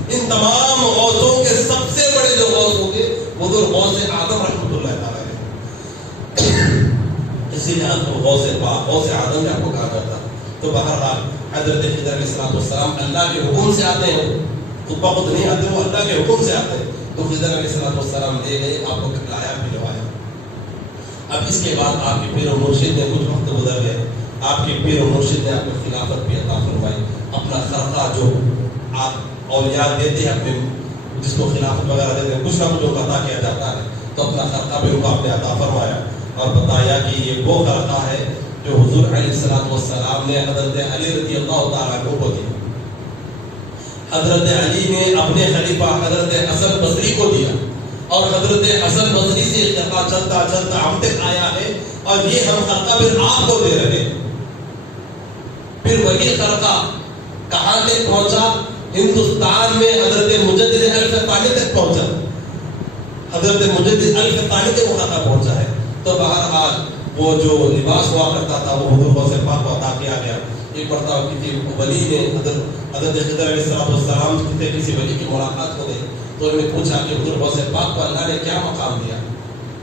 ان تمام غوثوں کے سب سے بڑے جو غوث ہوں گے وہ تو غوث اعظم رحمۃ اللہ تعالیٰ ہے. اسی لیے آپ کو غوث پاک غوث اعظم آپ کو کہا جاتا ہے. تو بہرحال حضرت خضر علیہ السلام اللہ کے حکم سے آتے ہیں, خود بخود نہیں آتے, وہ اللہ کے حکم سے آتے ہیں. تو خضر علیہ السلام لے گئے, آپ کو کھلایا پلوایا. اب اس کے بعد آپ کے پیر و مرشد نے کچھ وقت گزر گئے, آپ کے پیر و مرشد نے آپ کو خلافت بھی عطا فرمائی. اپنا خرقہ جو آپ اولیاء دیتے ہیں اپنے جس کو خلافت وغیرہ دیتے ہیں, کچھ نہ کچھ عطا کیا جاتا ہے, تو اپنا خرقہ بھی ان کو آپ نے عطا فرمایا اور بتایا کہ یہ وہ خرقہ ہے جو حضور علیہ السلام نے حضرت علی رضی اللہ تعالیٰ عنہ کو دی. حضرت علی نے اپنے خلیفہ حضرت حسن بصری کو دیا اور حضرت حسن بصری سے خرقہ چلتا ہم تک آیا ہے, اور یہ ہم خرقہ پھر آپ کو دے رہے ہیں. پھر وہی خرقہ کہاں تک پہنچا؟ ہندوستان میں حضرت مجدد الفقانی تک پہنچا, حضرت مجدد الفقانی تک وہ خرقہ پہنچا ہے. تو بہرحال وہ جو لباس ہوا کرتا تھا وہ حضور غوث پاک کو عطا کیا گیا. ایک مرتبہ کسی ولی نے حضرت خضر علیہ السلام سے کسی ولی کی ملاقات ہو گئی, تو انہوں نے پوچھا کہ حضور غوث پاک کو اللہ نے کیا مقام دیا؟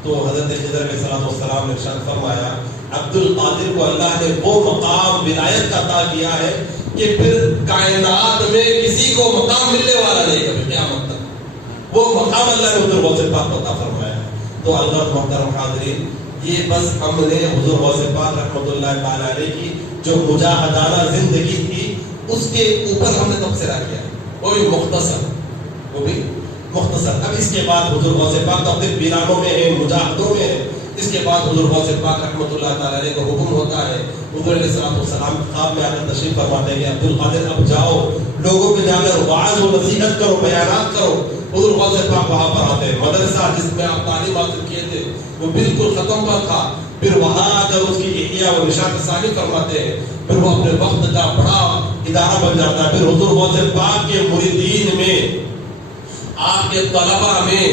تو حضرت خضر علیہ السلام نے ارشاد فرمایا عبد القادر کو اللہ نے وہ مقام ولایت کا عطا کیا ہے کہ پھر کائنات میں کسی کو مقام ملنے والا نہیں کبھی قیامت تک. وہ مقام اللہ نے حضور غوث پاک کو عطا فرمایا. تو اللہ محترم حاضرین, یہ بس ہم نے حضور غوث پاک رحمۃ اللہ تعالی علیہ کی جو مجاہدانہ زندگی تھی اس کے اوپر ہم نے تبصرہ کیا, وہ بھی مختصر. اب اس کے بعد حضور غوث پاک تو اپنے ویرانوں میں ہے, مجاہدوں میں ہے. اس کے بعد حضور غوث پاک رحمۃ اللہ تعالی علیہ کا حکم ہوتا ہے. حضور علیہ السلام خواب میں آ کر تشریف فرماتے ہیں کہ عبد القادر اب جاؤ, لوگوں پہ جا کر وعظ و نصیحت کرو, بیانات کرو. حضور غوث پاک وہاں پر آتے ہیں. مدرسہ جس میں آپ تعلیم حاصل کیے تھے وہ بالکل ختم پر تھا. پھر وہاں آ کر اس کی احیاء و نشاط ثانی فرماتے ہیں. پھر وہ اپنے وقت کا بڑا ادارہ بن جاتا ہے. پھر حضور غوث پاک کے مریدین میں, آپ کے طلبہ میں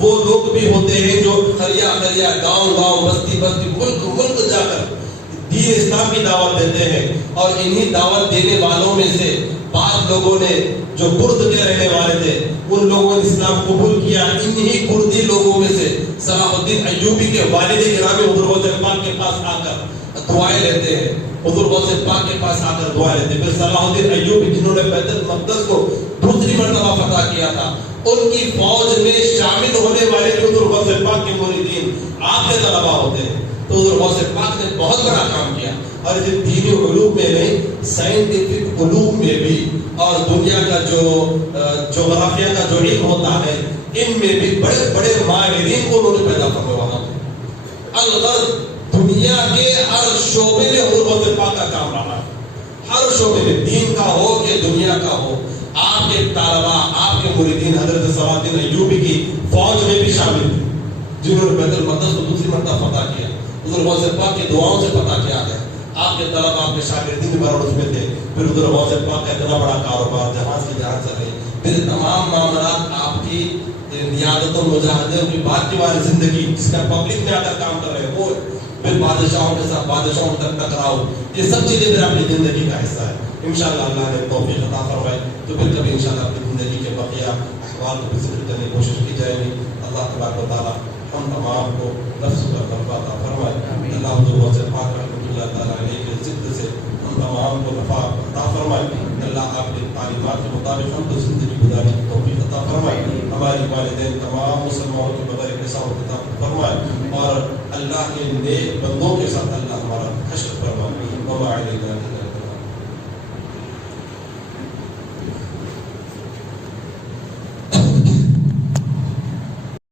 وہ لوگ بھی ہوتے ہیں جو خریا گاؤں بستی ملک جا کر دین اسلام کی دعوت دیتے ہیں. اور انہی دعوت دینے والوں میں سے بعض لوگوں نے جو کرد کے رہنے والے تھے ان لوگوں نے اسلام قبول کیا. انہی کردی لوگوں میں سے صلاح الدین ایوبی کے والد گرامی حضور غوث پاک کے پاس آ کر دعائیں لیتے ہیں، حضور غوث پاک کے پاس آ کر دعائیں لیتے ہیں. پھر صلاح الدین ایوبی جنہوں نے بیت المقدس کو دوسری مرتبہ فتح کیا تھا، ان کی فوج میں شامل ہونے والے حضور غوث پاک کے مریدین آپ کے طلبا ہوتے ہیں. تو حضور غوث پاک نے بہت بڑا کام کیا، اور دینی علوم میں نہیں، سائنٹیفک علوم میں بھی، اور دنیا کا جو جغرافیہ کا جو علم ہوتا ہے ان میں بھی بڑے بڑے ماہرین کو انہوں نے پیدا کروایا. الغرض دنیا کے ہر شعبے میں حضور غوث پاک کا کام رہا ہے، ہر شعبے میں، دین کا ہو کہ دنیا کا ہو. آپ کے طلبا، آپ کے مریدین حضرت صلاح الدین ایوبی کی فوج میں بھی شامل تھے جنہوں نے بیت المقدس کو دوسری مرتبہ فتح کیا. حضور غوث پاک کی دعاؤں سے فتح کیا گیا. آپ کے طلبا، آپ کے شاگردین اس میں تھے. پھر حضور غوث پاک کا اتنا بڑا کاروبار جہاز کی جہاز چل رہی، پھر تمام معاملات آپ کی نیادت و مجاہدے کی بات والی زندگی جس کا پبلک میں آ کر کام کر رہے ہیں وہ، پھر بادشاہوں کے ساتھ بادشاہوں تک ٹکراؤ، یہ سب چیزیں پھر اپنی زندگی کا حصہ ہے. انشاءاللہ اللہ نے توفیق عطا فرمائے تو پھر کبھی انشاءاللہ اپنی زندگی کے بقیہ احوال کو بھی ذکر کرنے کی کوشش کی جائے گی. اللہ تبارک و تعالیٰ ہم تمام کو نفس کا غلبہ عطا فرمائے. اللہ حضور سے پاک رحمۃ اللہ تعالیٰ علیہ کے ذکر سے ہم تمام کو نفع عطا فرمائے. اللہ آپ کے تعلیمات کے مطابق ہم کو زندگی گزارنے کی توفیق عطا فرمائے. ہماری والدین تمام مسلمانوں کے بغیر ایسا فرمائے، اور اللہ کے نیک بندوں کے ساتھ